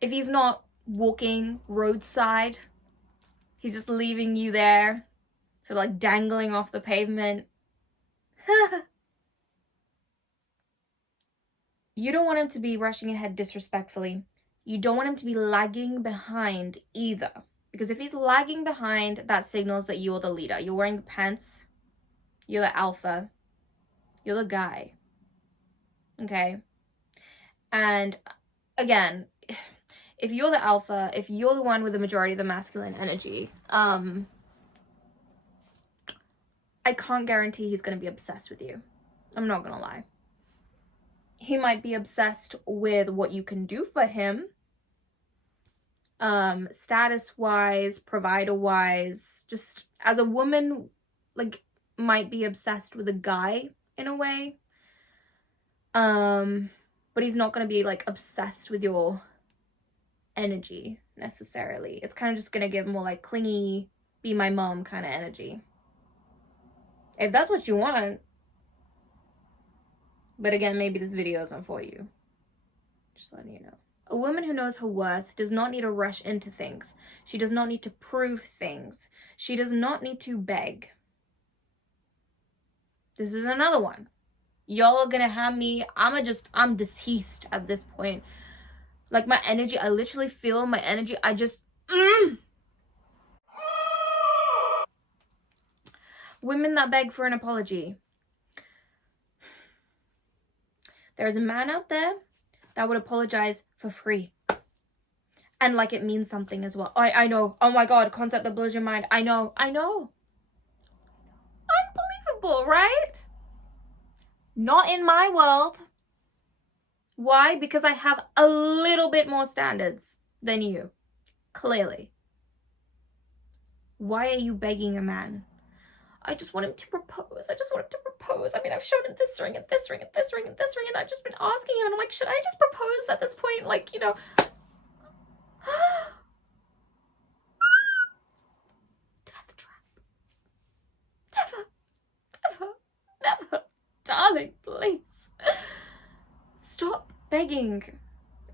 if he's not walking roadside, he's just leaving you there, sort of like dangling off the pavement. You don't want him to be rushing ahead disrespectfully. You don't want him to be lagging behind either, because if he's lagging behind, that signals that you're the leader. You're wearing the pants, you're the alpha, you're the guy, okay? And again, if you're the alpha, if you're the one with the majority of the masculine energy, I can't guarantee he's going to be obsessed with you. I'm not going to lie. He might be obsessed with what you can do for him, status-wise, provider-wise, just as a woman, like, might be obsessed with a guy in a way. But he's not going to be, like, obsessed with your energy necessarily. It's kind of just gonna give more like clingy, be my mom kind of energy, if that's what you want. But again, maybe this video isn't for you. Just letting you know. A woman who knows her worth does not need to rush into things. She does not need to prove things. She does not need to beg. This is another one. Y'all are gonna have me, I'm deceased at this point. Like, my energy, I literally feel my energy. I just, Women that beg for an apology. There's a man out there that would apologize for free. And like it means something as well. I know. Oh my God, concept that blows your mind. I know. Unbelievable, right? Not in my world. Why? Because I have a little bit more standards than you. Clearly. Why are you begging a man? I just want him to propose. I mean, I've shown him this ring and this ring and this ring and this ring, and I've just been asking him, and I'm like, should I just propose at this point? Like, you know. Death trap. Never. Darling, please. Stop begging.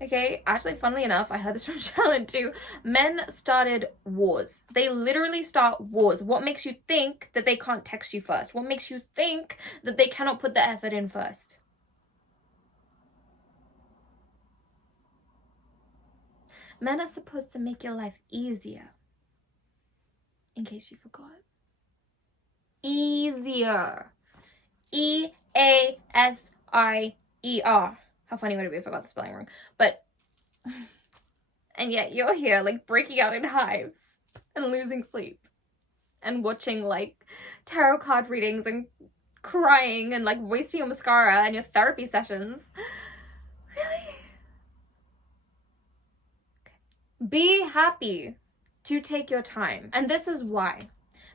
Okay, actually, funnily enough, I heard this from Shalyn too. Men started wars. They literally start wars. What makes you think that they can't text you first? What makes you think that they cannot put the effort in first? Men are supposed to make your life easier. In case you forgot. Easier. E-A-S-I-E-R. How funny would it be if I got the spelling wrong? But, and yet you're here, like, breaking out in hives and losing sleep and watching, like, tarot card readings and crying and, like, wasting your mascara and your therapy sessions. Really? Okay. Be happy to take your time. And this is why.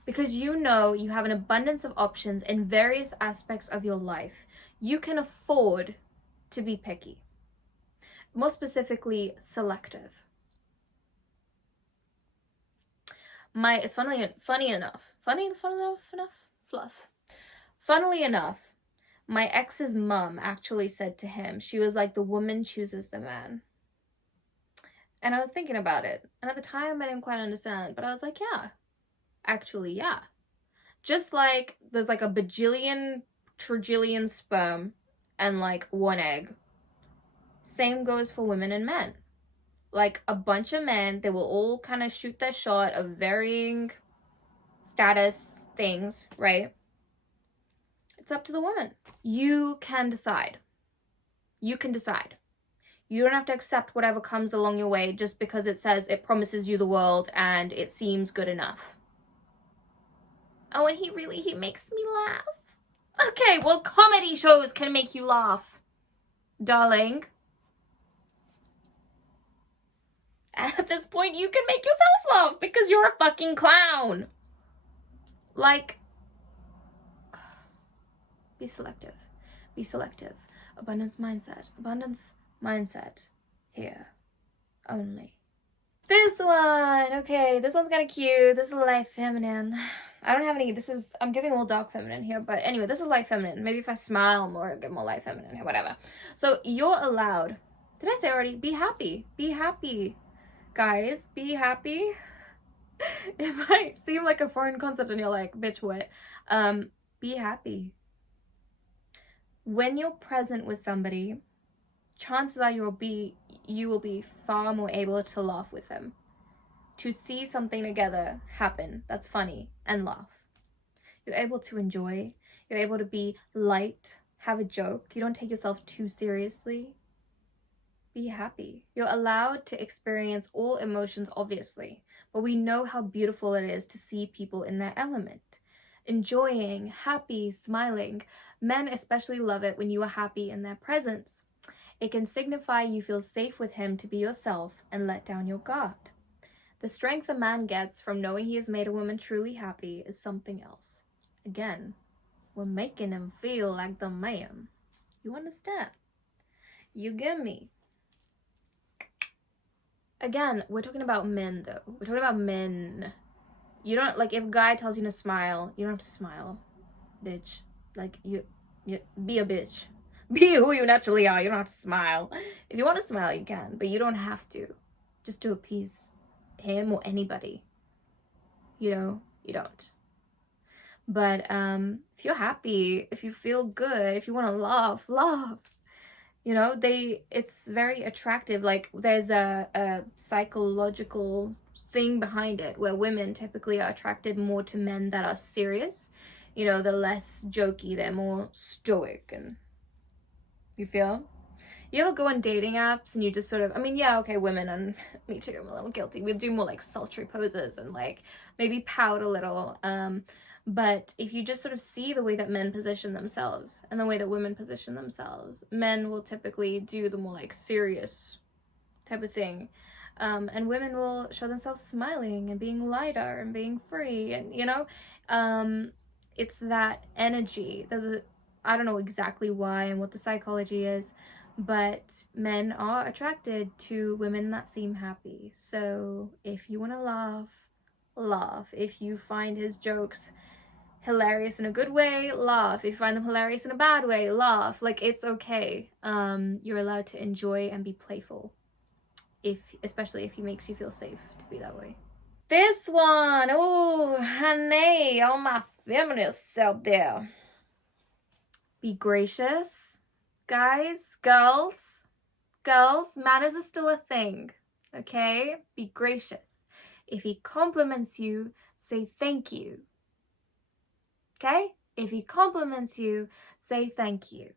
Because you know you have an abundance of options in various aspects of your life. You can afford to be picky. More specifically, selective. It's funnily enough, my ex's mom actually said to him, she was like, the woman chooses the man. And I was thinking about it. And at the time, I didn't quite understand. But I was like, yeah. Actually, yeah. Just like there's like a bajillion, trillion sperm and like one egg. Same goes for women and men. Like a bunch of men, they will all kind of shoot their shot of varying status things, right? It's up to the woman. You can decide. You can decide. You don't have to accept whatever comes along your way just because it says it promises you the world and it seems good enough. Oh, and he makes me laugh. Okay, well, comedy shows can make you laugh, darling. At this point, you can make yourself laugh because you're a fucking clown. Like, be selective. Be selective. Abundance mindset. Here. Only. This one. Okay, this one's kind of cute. This is light feminine. I don't have any, I'm giving all dark feminine here, but anyway, this is light feminine. Maybe if I smile more, I'll get more light feminine here, whatever. So you're allowed, did I say already? Be happy. Be happy. Guys, be happy. It might seem like a foreign concept and you're like, bitch, what? Be happy. When you're present with somebody, chances are you will be far more able to laugh with them. To see something together happen that's funny and laugh. You're able to enjoy. You're able to be light, have a joke. You don't take yourself too seriously. Be happy. You're allowed to experience all emotions, obviously, but we know how beautiful it is to see people in their element. Enjoying, happy, smiling. Men especially love it when you are happy in their presence. It can signify you feel safe with him to be yourself and let down your guard. The strength a man gets from knowing he has made a woman truly happy is something else. Again, we're making him feel like the man. You understand? You get me? Again, we're talking about men though. We're talking about men. You don't, like, if a guy tells you to smile, you don't have to smile, bitch. Like, you be a bitch. Be who you naturally are. You don't have to smile. If you want to smile, you can, but you don't have to. Just to appease him or anybody. You know, you don't. But if you're happy, if you feel good, if you want to laugh. You know, it's very attractive. Like, there's a psychological thing behind it where women typically are attracted more to men that are serious. you know, they're less jokey, they're more stoic, and you feel? You ever go on dating apps and you just sort of, I mean, yeah, okay, women, and me too, I'm a little guilty. We do more like sultry poses and like maybe pout a little. But if you just sort of see the way that men position themselves and the way that women position themselves, men will typically do the more like serious type of thing. And women will show themselves smiling and being lighter and being free, and you know, it's that energy. I don't know exactly why and what the psychology is, but men are attracted to women that seem happy. So if you want to laugh, laugh. If you find his jokes hilarious in a good way, laugh. If you find them hilarious in a bad way, laugh. Like, it's okay. You're allowed to enjoy and be playful, especially if he makes you feel safe to be that way. This one, oh honey, all my feminists out there. Be gracious, guys, girls, manners are still a thing, okay? Be gracious. If he compliments you, say thank you, okay? If he compliments you, say thank you,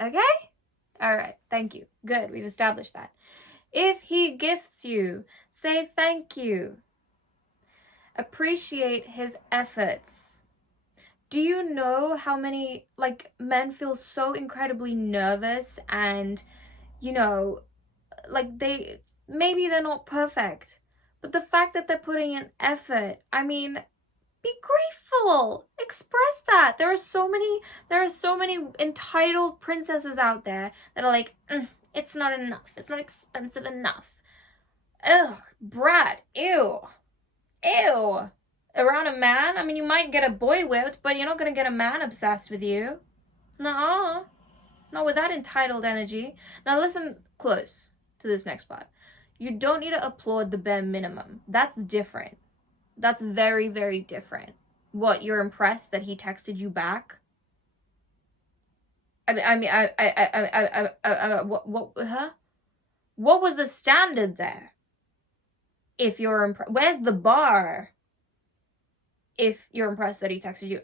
okay? All right, thank you. Good, we've established that. If he gifts you, say thank you. Appreciate his efforts. Do you know how many, like, men feel so incredibly nervous and, you know, like maybe they're not perfect, but the fact that they're putting in effort, I mean, be grateful. Express that. There are so many entitled princesses out there that are like, it's not enough. It's not expensive enough. Ugh, Brad, ew. Ew. Around a man? I mean, you might get a boy whipped, but you're not gonna get a man obsessed with you. Nuh-uh. Not with that entitled energy. Now listen close to this next part. You don't need to applaud the bare minimum. That's different. That's very, very different. What, you're impressed that he texted you back? What was the standard there? If you're impressed, where's the bar? If you're impressed that he texted you,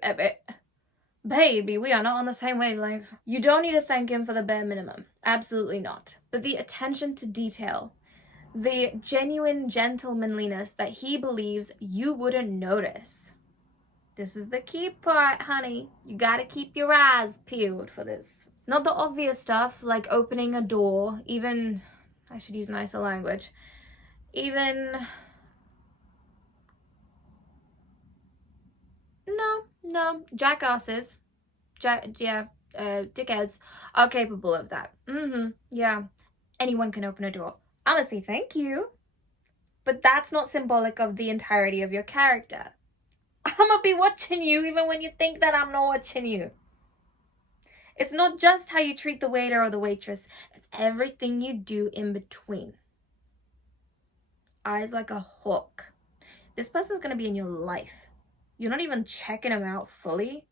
baby, we are not on the same wavelength. You don't need to thank him for the bare minimum. Absolutely not. But the attention to detail, the genuine gentlemanliness that he believes you wouldn't notice. This is the key part, honey. You gotta keep your eyes peeled for this. Not the obvious stuff, like opening a door, even, I should use nicer language, even, no, jackasses, dickheads are capable of that. Yeah, anyone can open a door. Honestly, thank you. But that's not symbolic of the entirety of your character. I'm gonna be watching you even when you think that I'm not watching you. It's not just how you treat the waiter or the waitress, it's everything you do in between. Eyes like a hawk. This person's gonna be in your life. You're not even checking them out fully.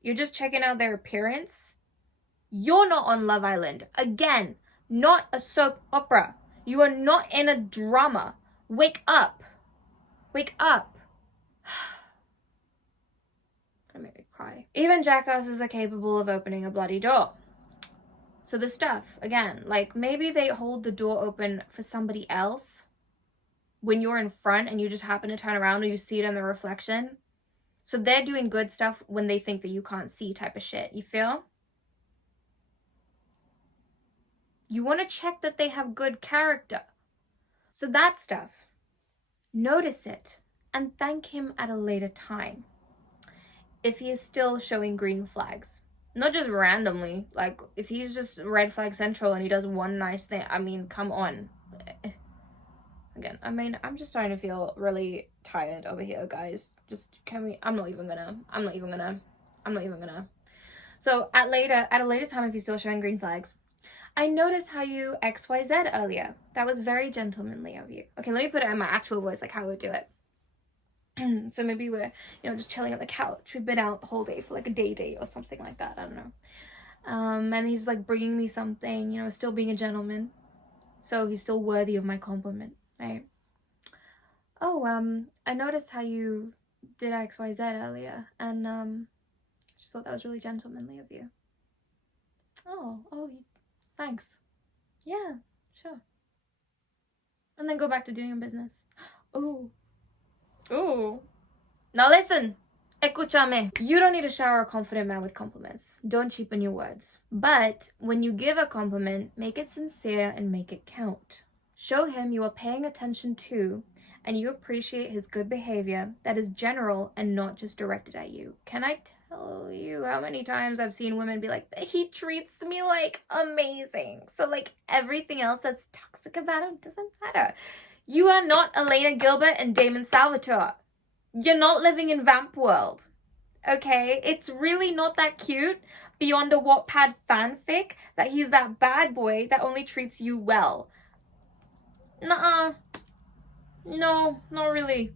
You're just checking out their appearance. You're not on Love Island. Again, not a soap opera. You are not in a drama. Wake up. Wake up. Gonna make me cry. Even jackasses are capable of opening a bloody door. So the stuff, again, like maybe they hold the door open for somebody else when you're in front and you just happen to turn around or you see it in the reflection. So they're doing good stuff when they think that you can't see type of shit. You feel? You want to check that they have good character. So that stuff, notice it and thank him at a later time. If he is still showing green flags, not just randomly, like if he's just red flag central and he does one nice thing, I mean, come on. Again, I mean, I'm just starting to feel really tired over here, guys. Just, I'm not even gonna. So at a later time, if he's still showing green flags, I noticed how you XYZ earlier. That was very gentlemanly of you. Okay, let me put it in my actual voice, like how I would do it. So maybe we're, just chilling on the couch. We've been out the whole day for like a day date or something like that. I don't know. And he's like bringing me something, still being a gentleman. So he's still worthy of my compliment, right? Oh, I noticed how you did XYZ earlier, and I just thought that was really gentlemanly of you. Oh, thanks. Yeah, sure. And then go back to doing your business. Oh. Now listen. Escúchame. You don't need to shower a confident man with compliments. Don't cheapen your words. But when you give a compliment, make it sincere and make it count. Show him you are paying attention to and you appreciate his good behavior that is general and not just directed at you. Can I tell you how many times I've seen women be like, he treats me like amazing. So like everything else that's toxic about him doesn't matter. You are not Elena Gilbert and Damon Salvatore. You're not living in Vamp World, okay? It's really not that cute beyond a Wattpad fanfic that he's that bad boy that only treats you well. Nuh-uh. No, not really.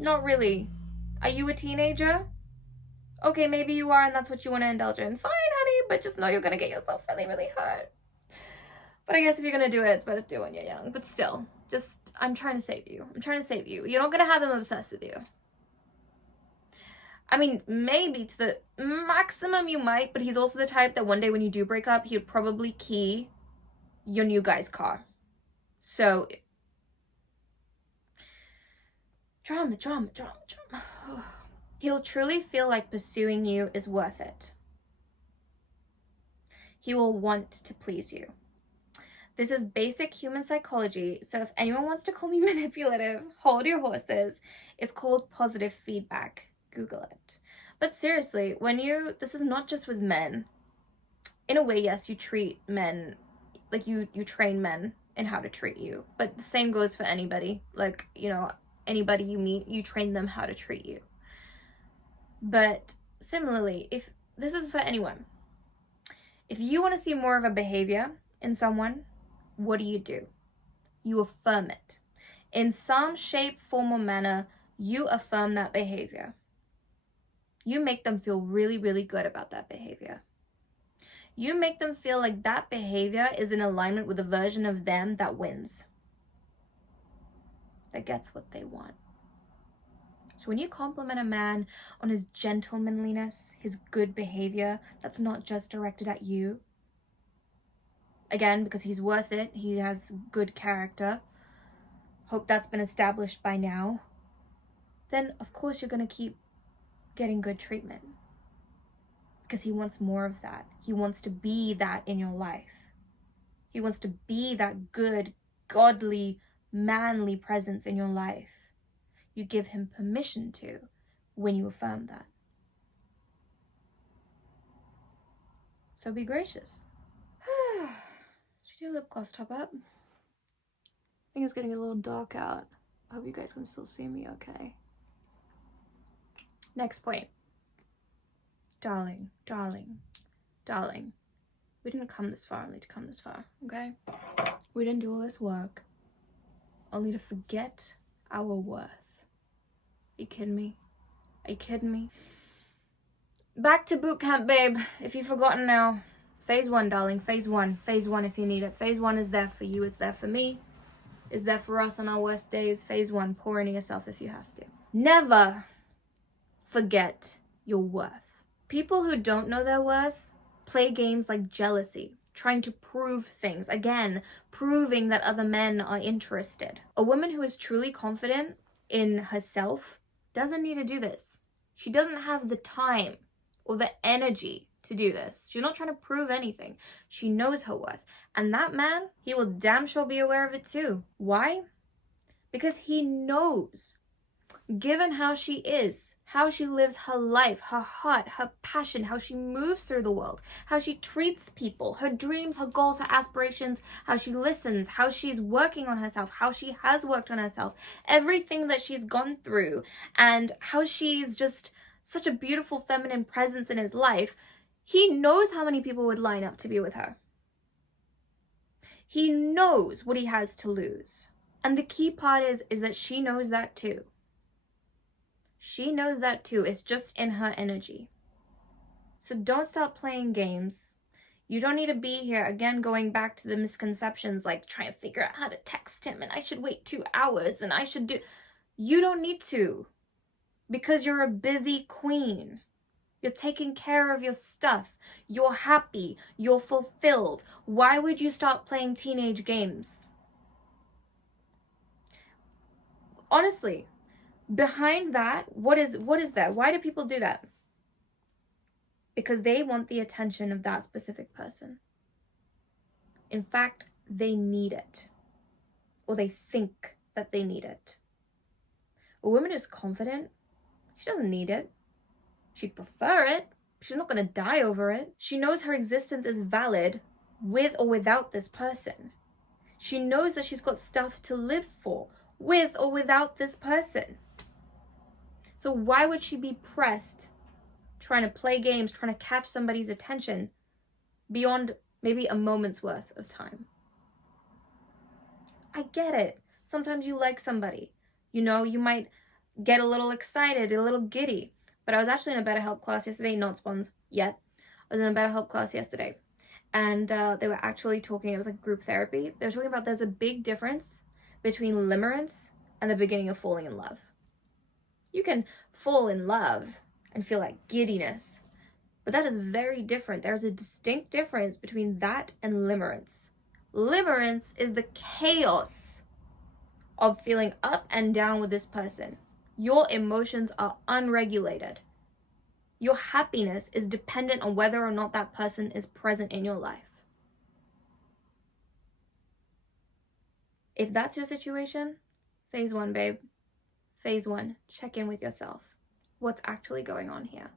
Not really. Are you a teenager? Okay, maybe you are and that's what you want to indulge in. Fine, honey, but just know you're going to get yourself really, really hurt. But I guess if you're going to do it, it's better to do it when you're young. But still, just, I'm trying to save you. I'm trying to save you. You're not going to have him obsessed with you. I mean, maybe to the maximum you might, but he's also the type that one day when you do break up, he would probably key your new guy's car. So, drama. He'll truly feel like pursuing you is worth it. He will want to please you. This is basic human psychology, so if anyone wants to call me manipulative, hold your horses. It's called positive feedback. Google it. But seriously, this is not just with men. In a way, yes, you treat men, like you train men in how to treat you. But the same goes for anybody. Like, anybody you meet, you train them how to treat you. But similarly, if this is for anyone, if you want to see more of a behavior in someone, what do? You affirm it. In some shape, form, or manner, you affirm that behavior. You make them feel really, really good about that behavior. You make them feel like that behavior is in alignment with a version of them that wins. That gets what they want. So when you compliment a man on his gentlemanliness, his good behavior, that's not just directed at you. Again, because he's worth it. He has good character. Hope that's been established by now. Then, of course, you're going to keep getting good treatment. Because he wants more of that. He wants to be that in your life. He wants to be that good, godly, manly presence in your life. You give him permission to when you affirm that. So be gracious. Should your lip gloss top up? I think it's getting a little dark out. I hope you guys can still see me okay. Next point. Darling. We didn't come this far only to come this far, okay? We didn't do all this work only to forget our worth. Are you kidding me? Back to boot camp, babe. If you've forgotten now. Phase 1, darling. Phase 1 if you need it. Phase 1 is there for you, is there for me, is there for us on our worst days. Phase 1, pour into yourself if you have to. Never forget your worth. People who don't know their worth play games like jealousy, trying to prove things. Again, proving that other men are interested. A woman who is truly confident in herself doesn't need to do this. She doesn't have the time or the energy to do this. She's not trying to prove anything. She knows her worth. And that man, he will damn sure be aware of it too. Why? Because he knows, given how she is, how she lives her life, her heart, her passion, how she moves through the world, how she treats people, her dreams, her goals, her aspirations, how she listens, how she's working on herself, how she has worked on herself, everything that she's gone through, and how she's just such a beautiful feminine presence in his life. He knows how many people would line up to be with her. He knows what he has to lose. And the key part is that she knows that too. She knows that too. It's just in her energy. So don't stop playing games. You don't need to be here, again, going back to the misconceptions, like trying to figure out how to text him and I should wait 2 hours and I should do... You don't need to. because you're a busy queen. You're taking care of your stuff. You're happy. You're fulfilled. Why would you start playing teenage games? Honestly, behind that, what is that? Why do people do that? Because they want the attention of that specific person. In fact, they need it. Or they think that they need it. A woman who's confident, she doesn't need it. She'd prefer it. She's not going to die over it. She knows her existence is valid with or without this person. She knows that she's got stuff to live for with or without this person. So why would she be pressed trying to play games, trying to catch somebody's attention beyond maybe a moment's worth of time? I get it. Sometimes you like somebody. You know, you might get a little excited, a little giddy. But I was actually in a BetterHelp class yesterday, not spons yet. I was in a BetterHelp class yesterday. And they were actually talking, it was like group therapy. They were talking about there's a big difference between limerence and the beginning of falling in love. You can fall in love and feel like giddiness, but that is very different. There's a distinct difference between that and limerence. Limerence is the chaos of feeling up and down with this person. Your emotions are unregulated. Your happiness is dependent on whether or not that person is present in your life. If that's your situation, phase 1, babe. Phase 1, check in with yourself. What's actually going on here?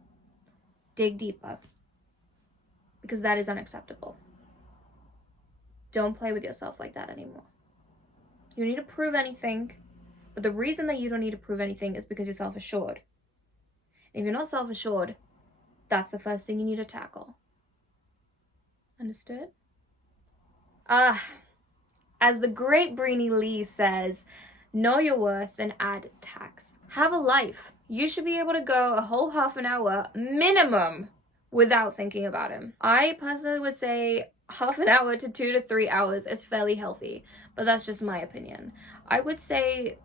Dig deeper. Because that is unacceptable. Don't play with yourself like that anymore. You don't need to prove anything. But the reason that you don't need to prove anything is because you're self-assured. And if you're not self-assured, that's the first thing you need to tackle. Understood? As the great Breenie Lee says, know your worth and add tax. Have a life. You should be able to go a whole half an hour minimum without thinking about him. I personally would say half an hour to 2 to 3 hours is fairly healthy, but that's just my opinion. I would say,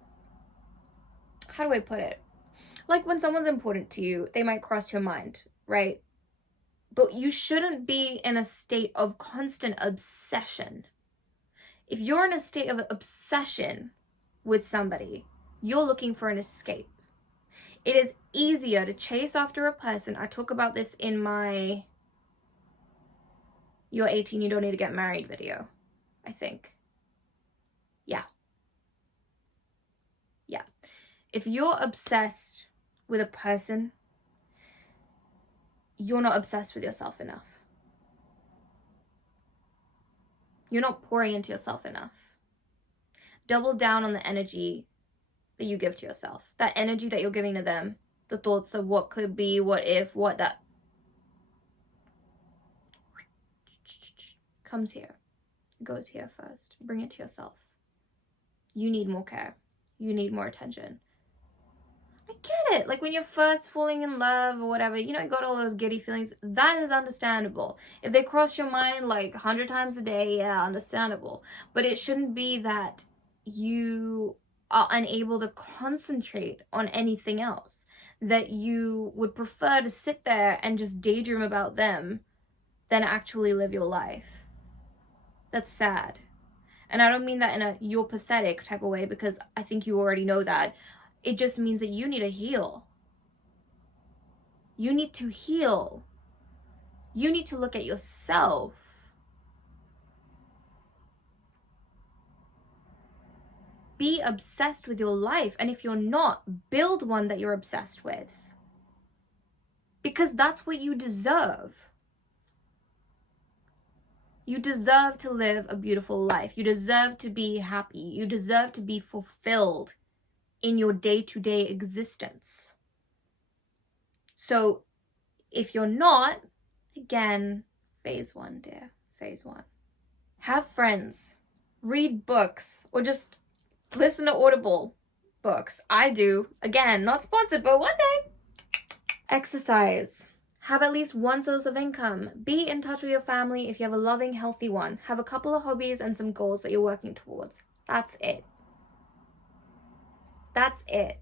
how do I put it? Like when someone's important to you, they might cross your mind, right? But you shouldn't be in a state of constant obsession. If you're in a state of obsession with somebody, you're looking for an escape. It is easier to chase after a person. I talk about this in my You're 18, you don't need to get married video, I think. Yeah. If you're obsessed with a person, you're not obsessed with yourself enough. You're not pouring into yourself enough. Double down on the energy that you give to yourself. That energy that you're giving to them. The thoughts of what could be, what if, what that. Comes here. It goes here first. Bring it to yourself. You need more care. You need more attention. I get it. Like when you're first falling in love or whatever, you know, you got all those giddy feelings. That is understandable. If they cross your mind like 100 times a day, yeah, understandable. But it shouldn't be that you are unable to concentrate on anything else. That you would prefer to sit there and just daydream about them than actually live your life. That's sad. And I don't mean that in a you're pathetic type of way, because I think you already know that. It just means that you need to heal. You need to heal. You need to look at yourself. Be obsessed with your life. And if you're not, build one that you're obsessed with. Because that's what you deserve. You deserve to live a beautiful life. You deserve to be happy. You deserve to be fulfilled in your day-to-day existence. So if you're not, again, phase 1, dear, phase 1. Have friends, read books, or just listen to Audible books. I do. Again, not sponsored, but one day. Exercise. Have at least one source of income. Be in touch with your family if you have a loving, healthy one. Have a couple of hobbies and some goals that you're working towards. That's it. That's it.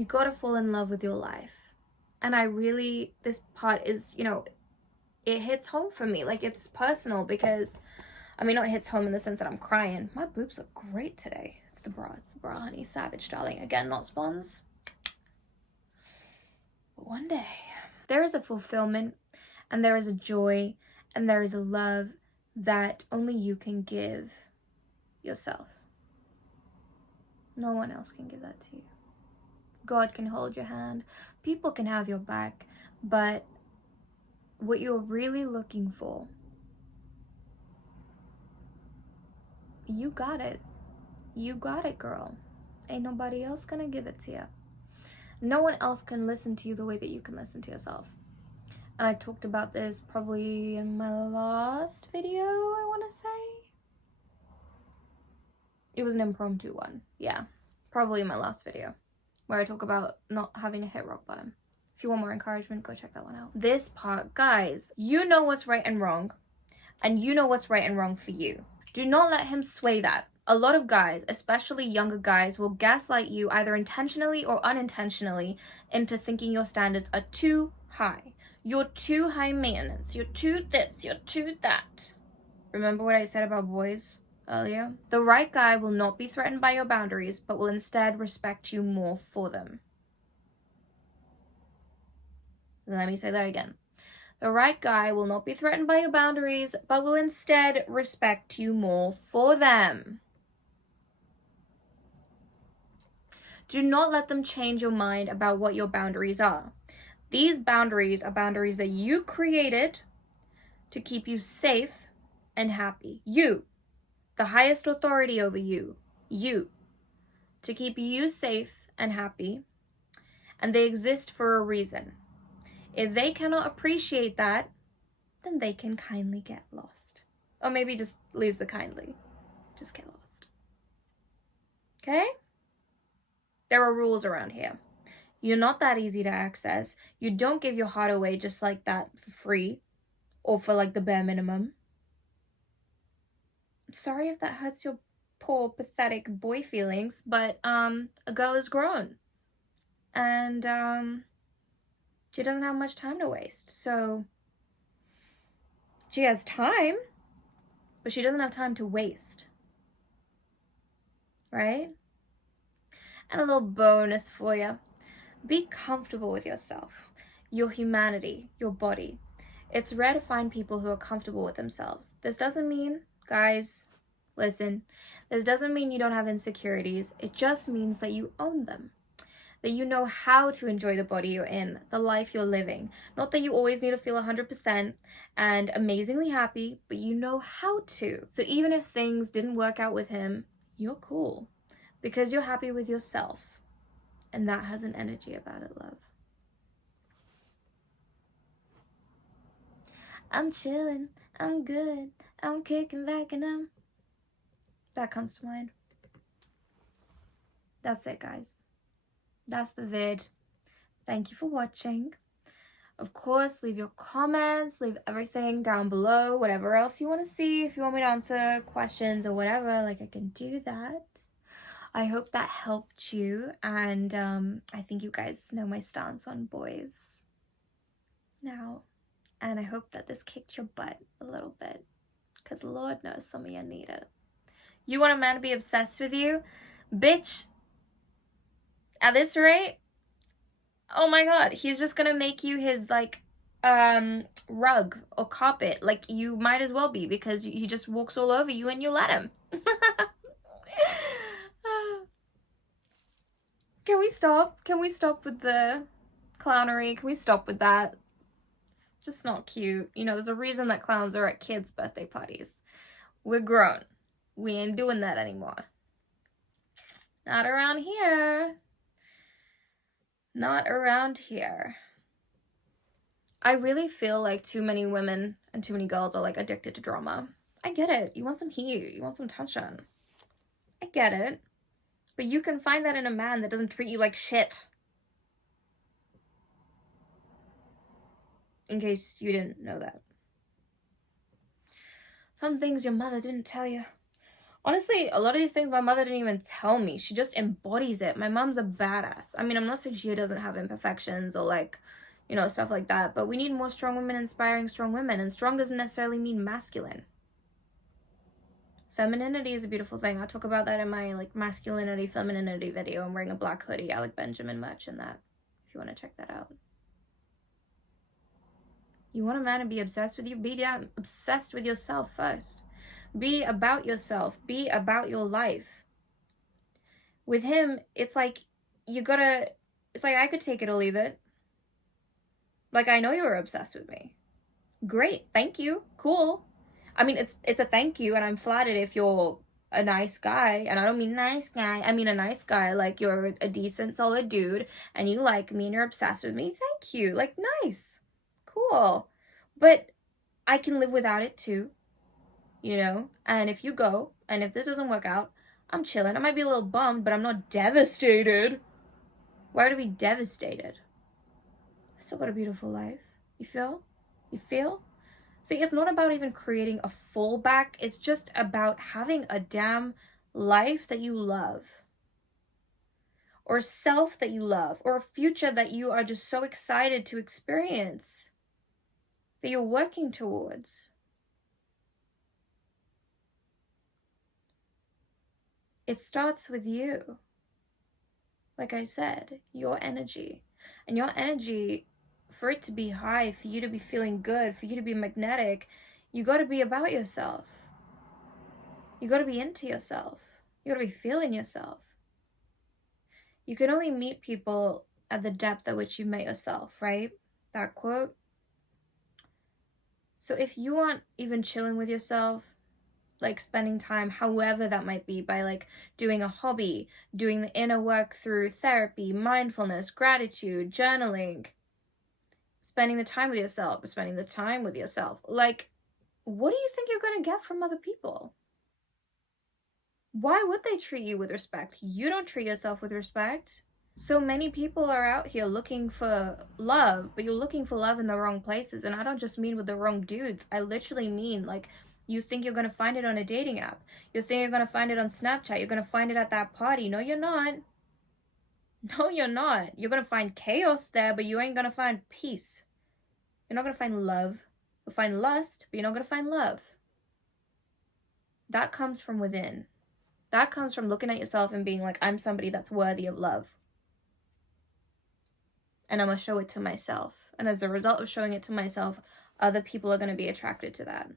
You gotta fall in love with your life. And this part is, it hits home for me. Like, it's personal because, not it hits home in the sense that I'm crying. My boobs look great today. It's the bra, honey. Savage, darling. Again, not spons. But one day, there is a fulfillment, and there is a joy, and there is a love that only you can give yourself. No one else can give that to you. God can hold your hand. People can have your back. But what you're really looking for, you got it. You got it, girl. Ain't nobody else gonna give it to you. No one else can listen to you the way that you can listen to yourself. And I talked about this probably in my last video, I want to say. It was an impromptu one. Yeah, probably in my last video, where I talk about not having to hit rock bottom. If you want more encouragement, go check that one out. This part, guys, you know what's right and wrong, and you know what's right and wrong for you. Do not let him sway that. A lot of guys, especially younger guys, will gaslight you either intentionally or unintentionally into thinking your standards are too high. You're too high maintenance. You're too this. You're too that. Remember what I said about boys earlier? The right guy will not be threatened by your boundaries, but will instead respect you more for them. Let me say that again. The right guy will not be threatened by your boundaries, but will instead respect you more for them. Do not let them change your mind about what your boundaries are. These boundaries are boundaries that you created to keep you safe and happy. You, the highest authority over you, to keep you safe and happy. And they exist for a reason. If they cannot appreciate that, then they can kindly get lost. Or maybe just lose the kindly. Just get lost. Okay? There are rules around here. You're not that easy to access. You don't give your heart away just like that for free. Or for like the bare minimum. I'm sorry if that hurts your poor, pathetic boy feelings, but a girl is grown. And she doesn't have much time to waste. So she has time, but she doesn't have time to waste. Right? And a little bonus for you. Be comfortable with yourself, your humanity, your body. It's rare to find people who are comfortable with themselves. This doesn't mean, guys, listen, this doesn't mean you don't have insecurities. It just means that you own them. That you know how to enjoy the body you're in, the life you're living. Not that you always need to feel 100% and amazingly happy, but you know how to. So even if things didn't work out with him, you're cool. Because you're happy with yourself. And that has an energy about it, love. I'm chilling, I'm good, I'm kicking back and that comes to mind. That's it, guys. That's the vid. Thank you for watching. Of course, leave your comments, leave everything down below, whatever else you want to see. If you want me to answer questions or whatever, like, I can do that. I hope that helped you, and I think you guys know my stance on boys now, and I hope that this kicked your butt a little bit, because Lord knows some of you need it. You want a man to be obsessed with you? Bitch, at this rate, oh my god, he's just gonna make you his, like, rug or carpet. Like, you might as well be, because he just walks all over you and you let him. Can we stop? Can we stop with the clownery? Can we stop with that? It's just not cute. You know, there's a reason that clowns are at kids' birthday parties. We're grown. We ain't doing that anymore. Not around here. Not around here. I really feel like too many women and too many girls are, like, addicted to drama. I get it. You want some heat. You want some tension. I get it. But you can find that in a man that doesn't treat you like shit. In case you didn't know that. Some things your mother didn't tell you. Honestly, a lot of these things my mother didn't even tell me. She just embodies it. My mom's a badass. I mean, I'm not saying she doesn't have imperfections or like, you know, stuff like that, but we need more strong women inspiring strong women, and strong doesn't necessarily mean masculine. Femininity is a beautiful thing. I'll talk about that in my like masculinity, femininity video. I'm wearing a black hoodie, Alec Benjamin merch in that, if you want to check that out. You want a man to be obsessed with you? Be obsessed with yourself first. Be about yourself. Be about your life. With him, it's like it's like I could take it or leave it. Like, I know you were obsessed with me. Great, thank you, cool. I mean, it's a thank you, and I'm flattered if you're a nice guy, and I don't mean nice guy, I mean a nice guy, like you're a decent, solid dude, and you like me and you're obsessed with me, thank you, like, nice, cool. But I can live without it too, you know? And if you go, and if this doesn't work out, I'm chilling. I might be a little bummed, but I'm not devastated. Why would I be devastated? I still got a beautiful life. You feel? You feel? See, it's not about even creating a fallback. It's just about having a damn life that you love. Or self that you love. Or a future that you are just so excited to experience. That you're working towards. It starts with you. Like I said, your energy. And your energy, for it to be high, for you to be feeling good, for you to be magnetic, you got to be about yourself. You got to be into yourself. You got to be feeling yourself. You can only meet people at the depth at which you met yourself, right? That quote. So if you aren't even chilling with yourself, like spending time, however that might be, by like doing a hobby, doing the inner work through therapy, mindfulness, gratitude, journaling, spending the time with yourself, like, what do you think you're going to get from other people? Why would they treat you with respect? You don't treat yourself with respect. So many people are out here looking for love, but you're looking for love in the wrong places. And I don't just mean with the wrong dudes. I literally mean, like, you think you're going to find it on a dating app. You think you're going to find it on Snapchat. You're going to find it at that party. No, you're not. No, you're not. You're going to find chaos there, but you ain't going to find peace. You're not going to find love. You'll find lust, but you're not going to find love. That comes from within. That comes from looking at yourself and being like, I'm somebody that's worthy of love. And I'm going to show it to myself. And as a result of showing it to myself, other people are going to be attracted to that.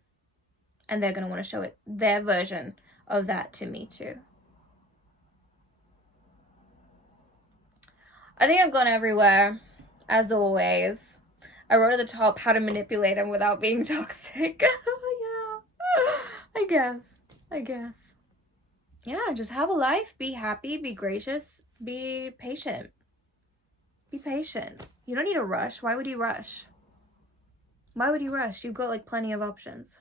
And they're going to want to show it, their version of that, to me too. I think I've gone everywhere, as always. I wrote at the top how to manipulate him without being toxic. Yeah, I guess. Yeah, just have a life, be happy, be gracious, be patient. Be patient. You don't need to rush. Why would you rush? Why would you rush? You've got like plenty of options.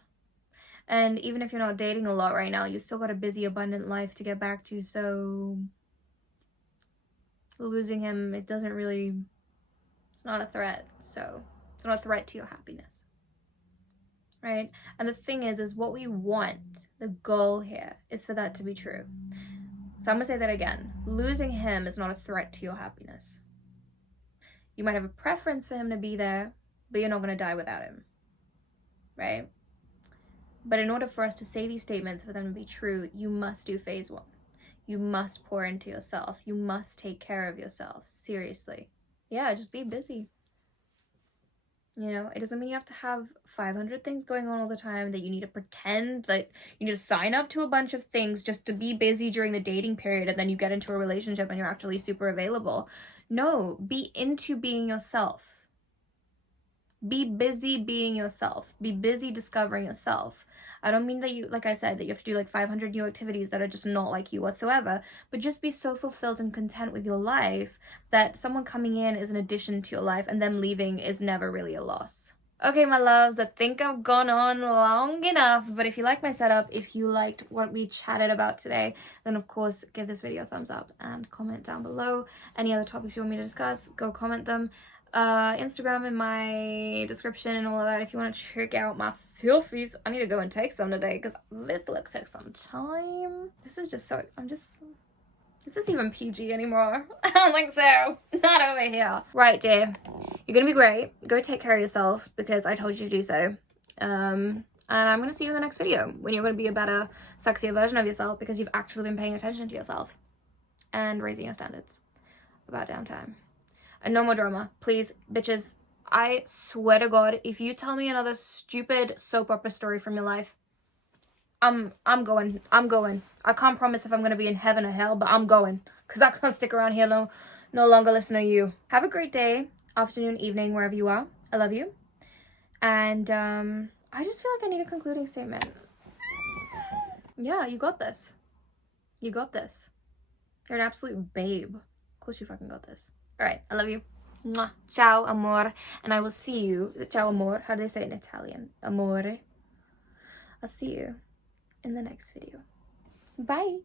And even if you're not dating a lot right now, you still got a busy, abundant life to get back to, so losing him, it's not a threat, so it's not a threat to your happiness. Right? And the thing is what we want, the goal here, is for that to be true. So I'm gonna say that again. Losing him is not a threat to your happiness. You might have a preference for him to be there, but you're not gonna die without him. Right? But in order for us to say these statements, for them to be true, you must do phase 1. You must pour into yourself. You must take care of yourself. Seriously. Yeah, just be busy. You know, it doesn't mean you have to have 500 things going on all the time, that you need to pretend, like you need to sign up to a bunch of things just to be busy during the dating period, and then you get into a relationship and you're actually super available. No, be into being yourself. Be busy being yourself. Be busy discovering yourself. I don't mean that you, like I said, that you have to do like 500 new activities that are just not like you whatsoever, but just be so fulfilled and content with your life that someone coming in is an addition to your life, and them leaving is never really a loss. Okay, my loves, I think I've gone on long enough, but if you like my setup, if you liked what we chatted about today, then of course give this video a thumbs up and comment down below. Any other topics you want me to discuss, go comment them. Instagram in my description and all of that if you want to check out my selfies. I need to go and take some today because this looks like some time. This is just so, is this even PG anymore? I don't think so. Not over here. Right, dear. You're gonna be great. Go take care of yourself because I told you to do so. And I'm gonna see you in the next video when you're gonna be a better, sexier version of yourself because you've actually been paying attention to yourself and raising your standards. About damn time. And no more drama, please, bitches. I swear to God, if you tell me another stupid soap opera story from your life, I'm going. I can't promise if I'm gonna be in heaven or hell, but I'm going. Cause I can't stick around here no longer listening to you. Have a great day, afternoon, evening, wherever you are. I love you. And I just feel like I need a concluding statement. Yeah, you got this. You got this. You're an absolute babe. Of course you fucking got this. Alright, I love you. Mwah. Ciao, amor. And I will see you. Is it ciao, amor? How do they say it in Italian? Amore. I'll see you in the next video. Bye.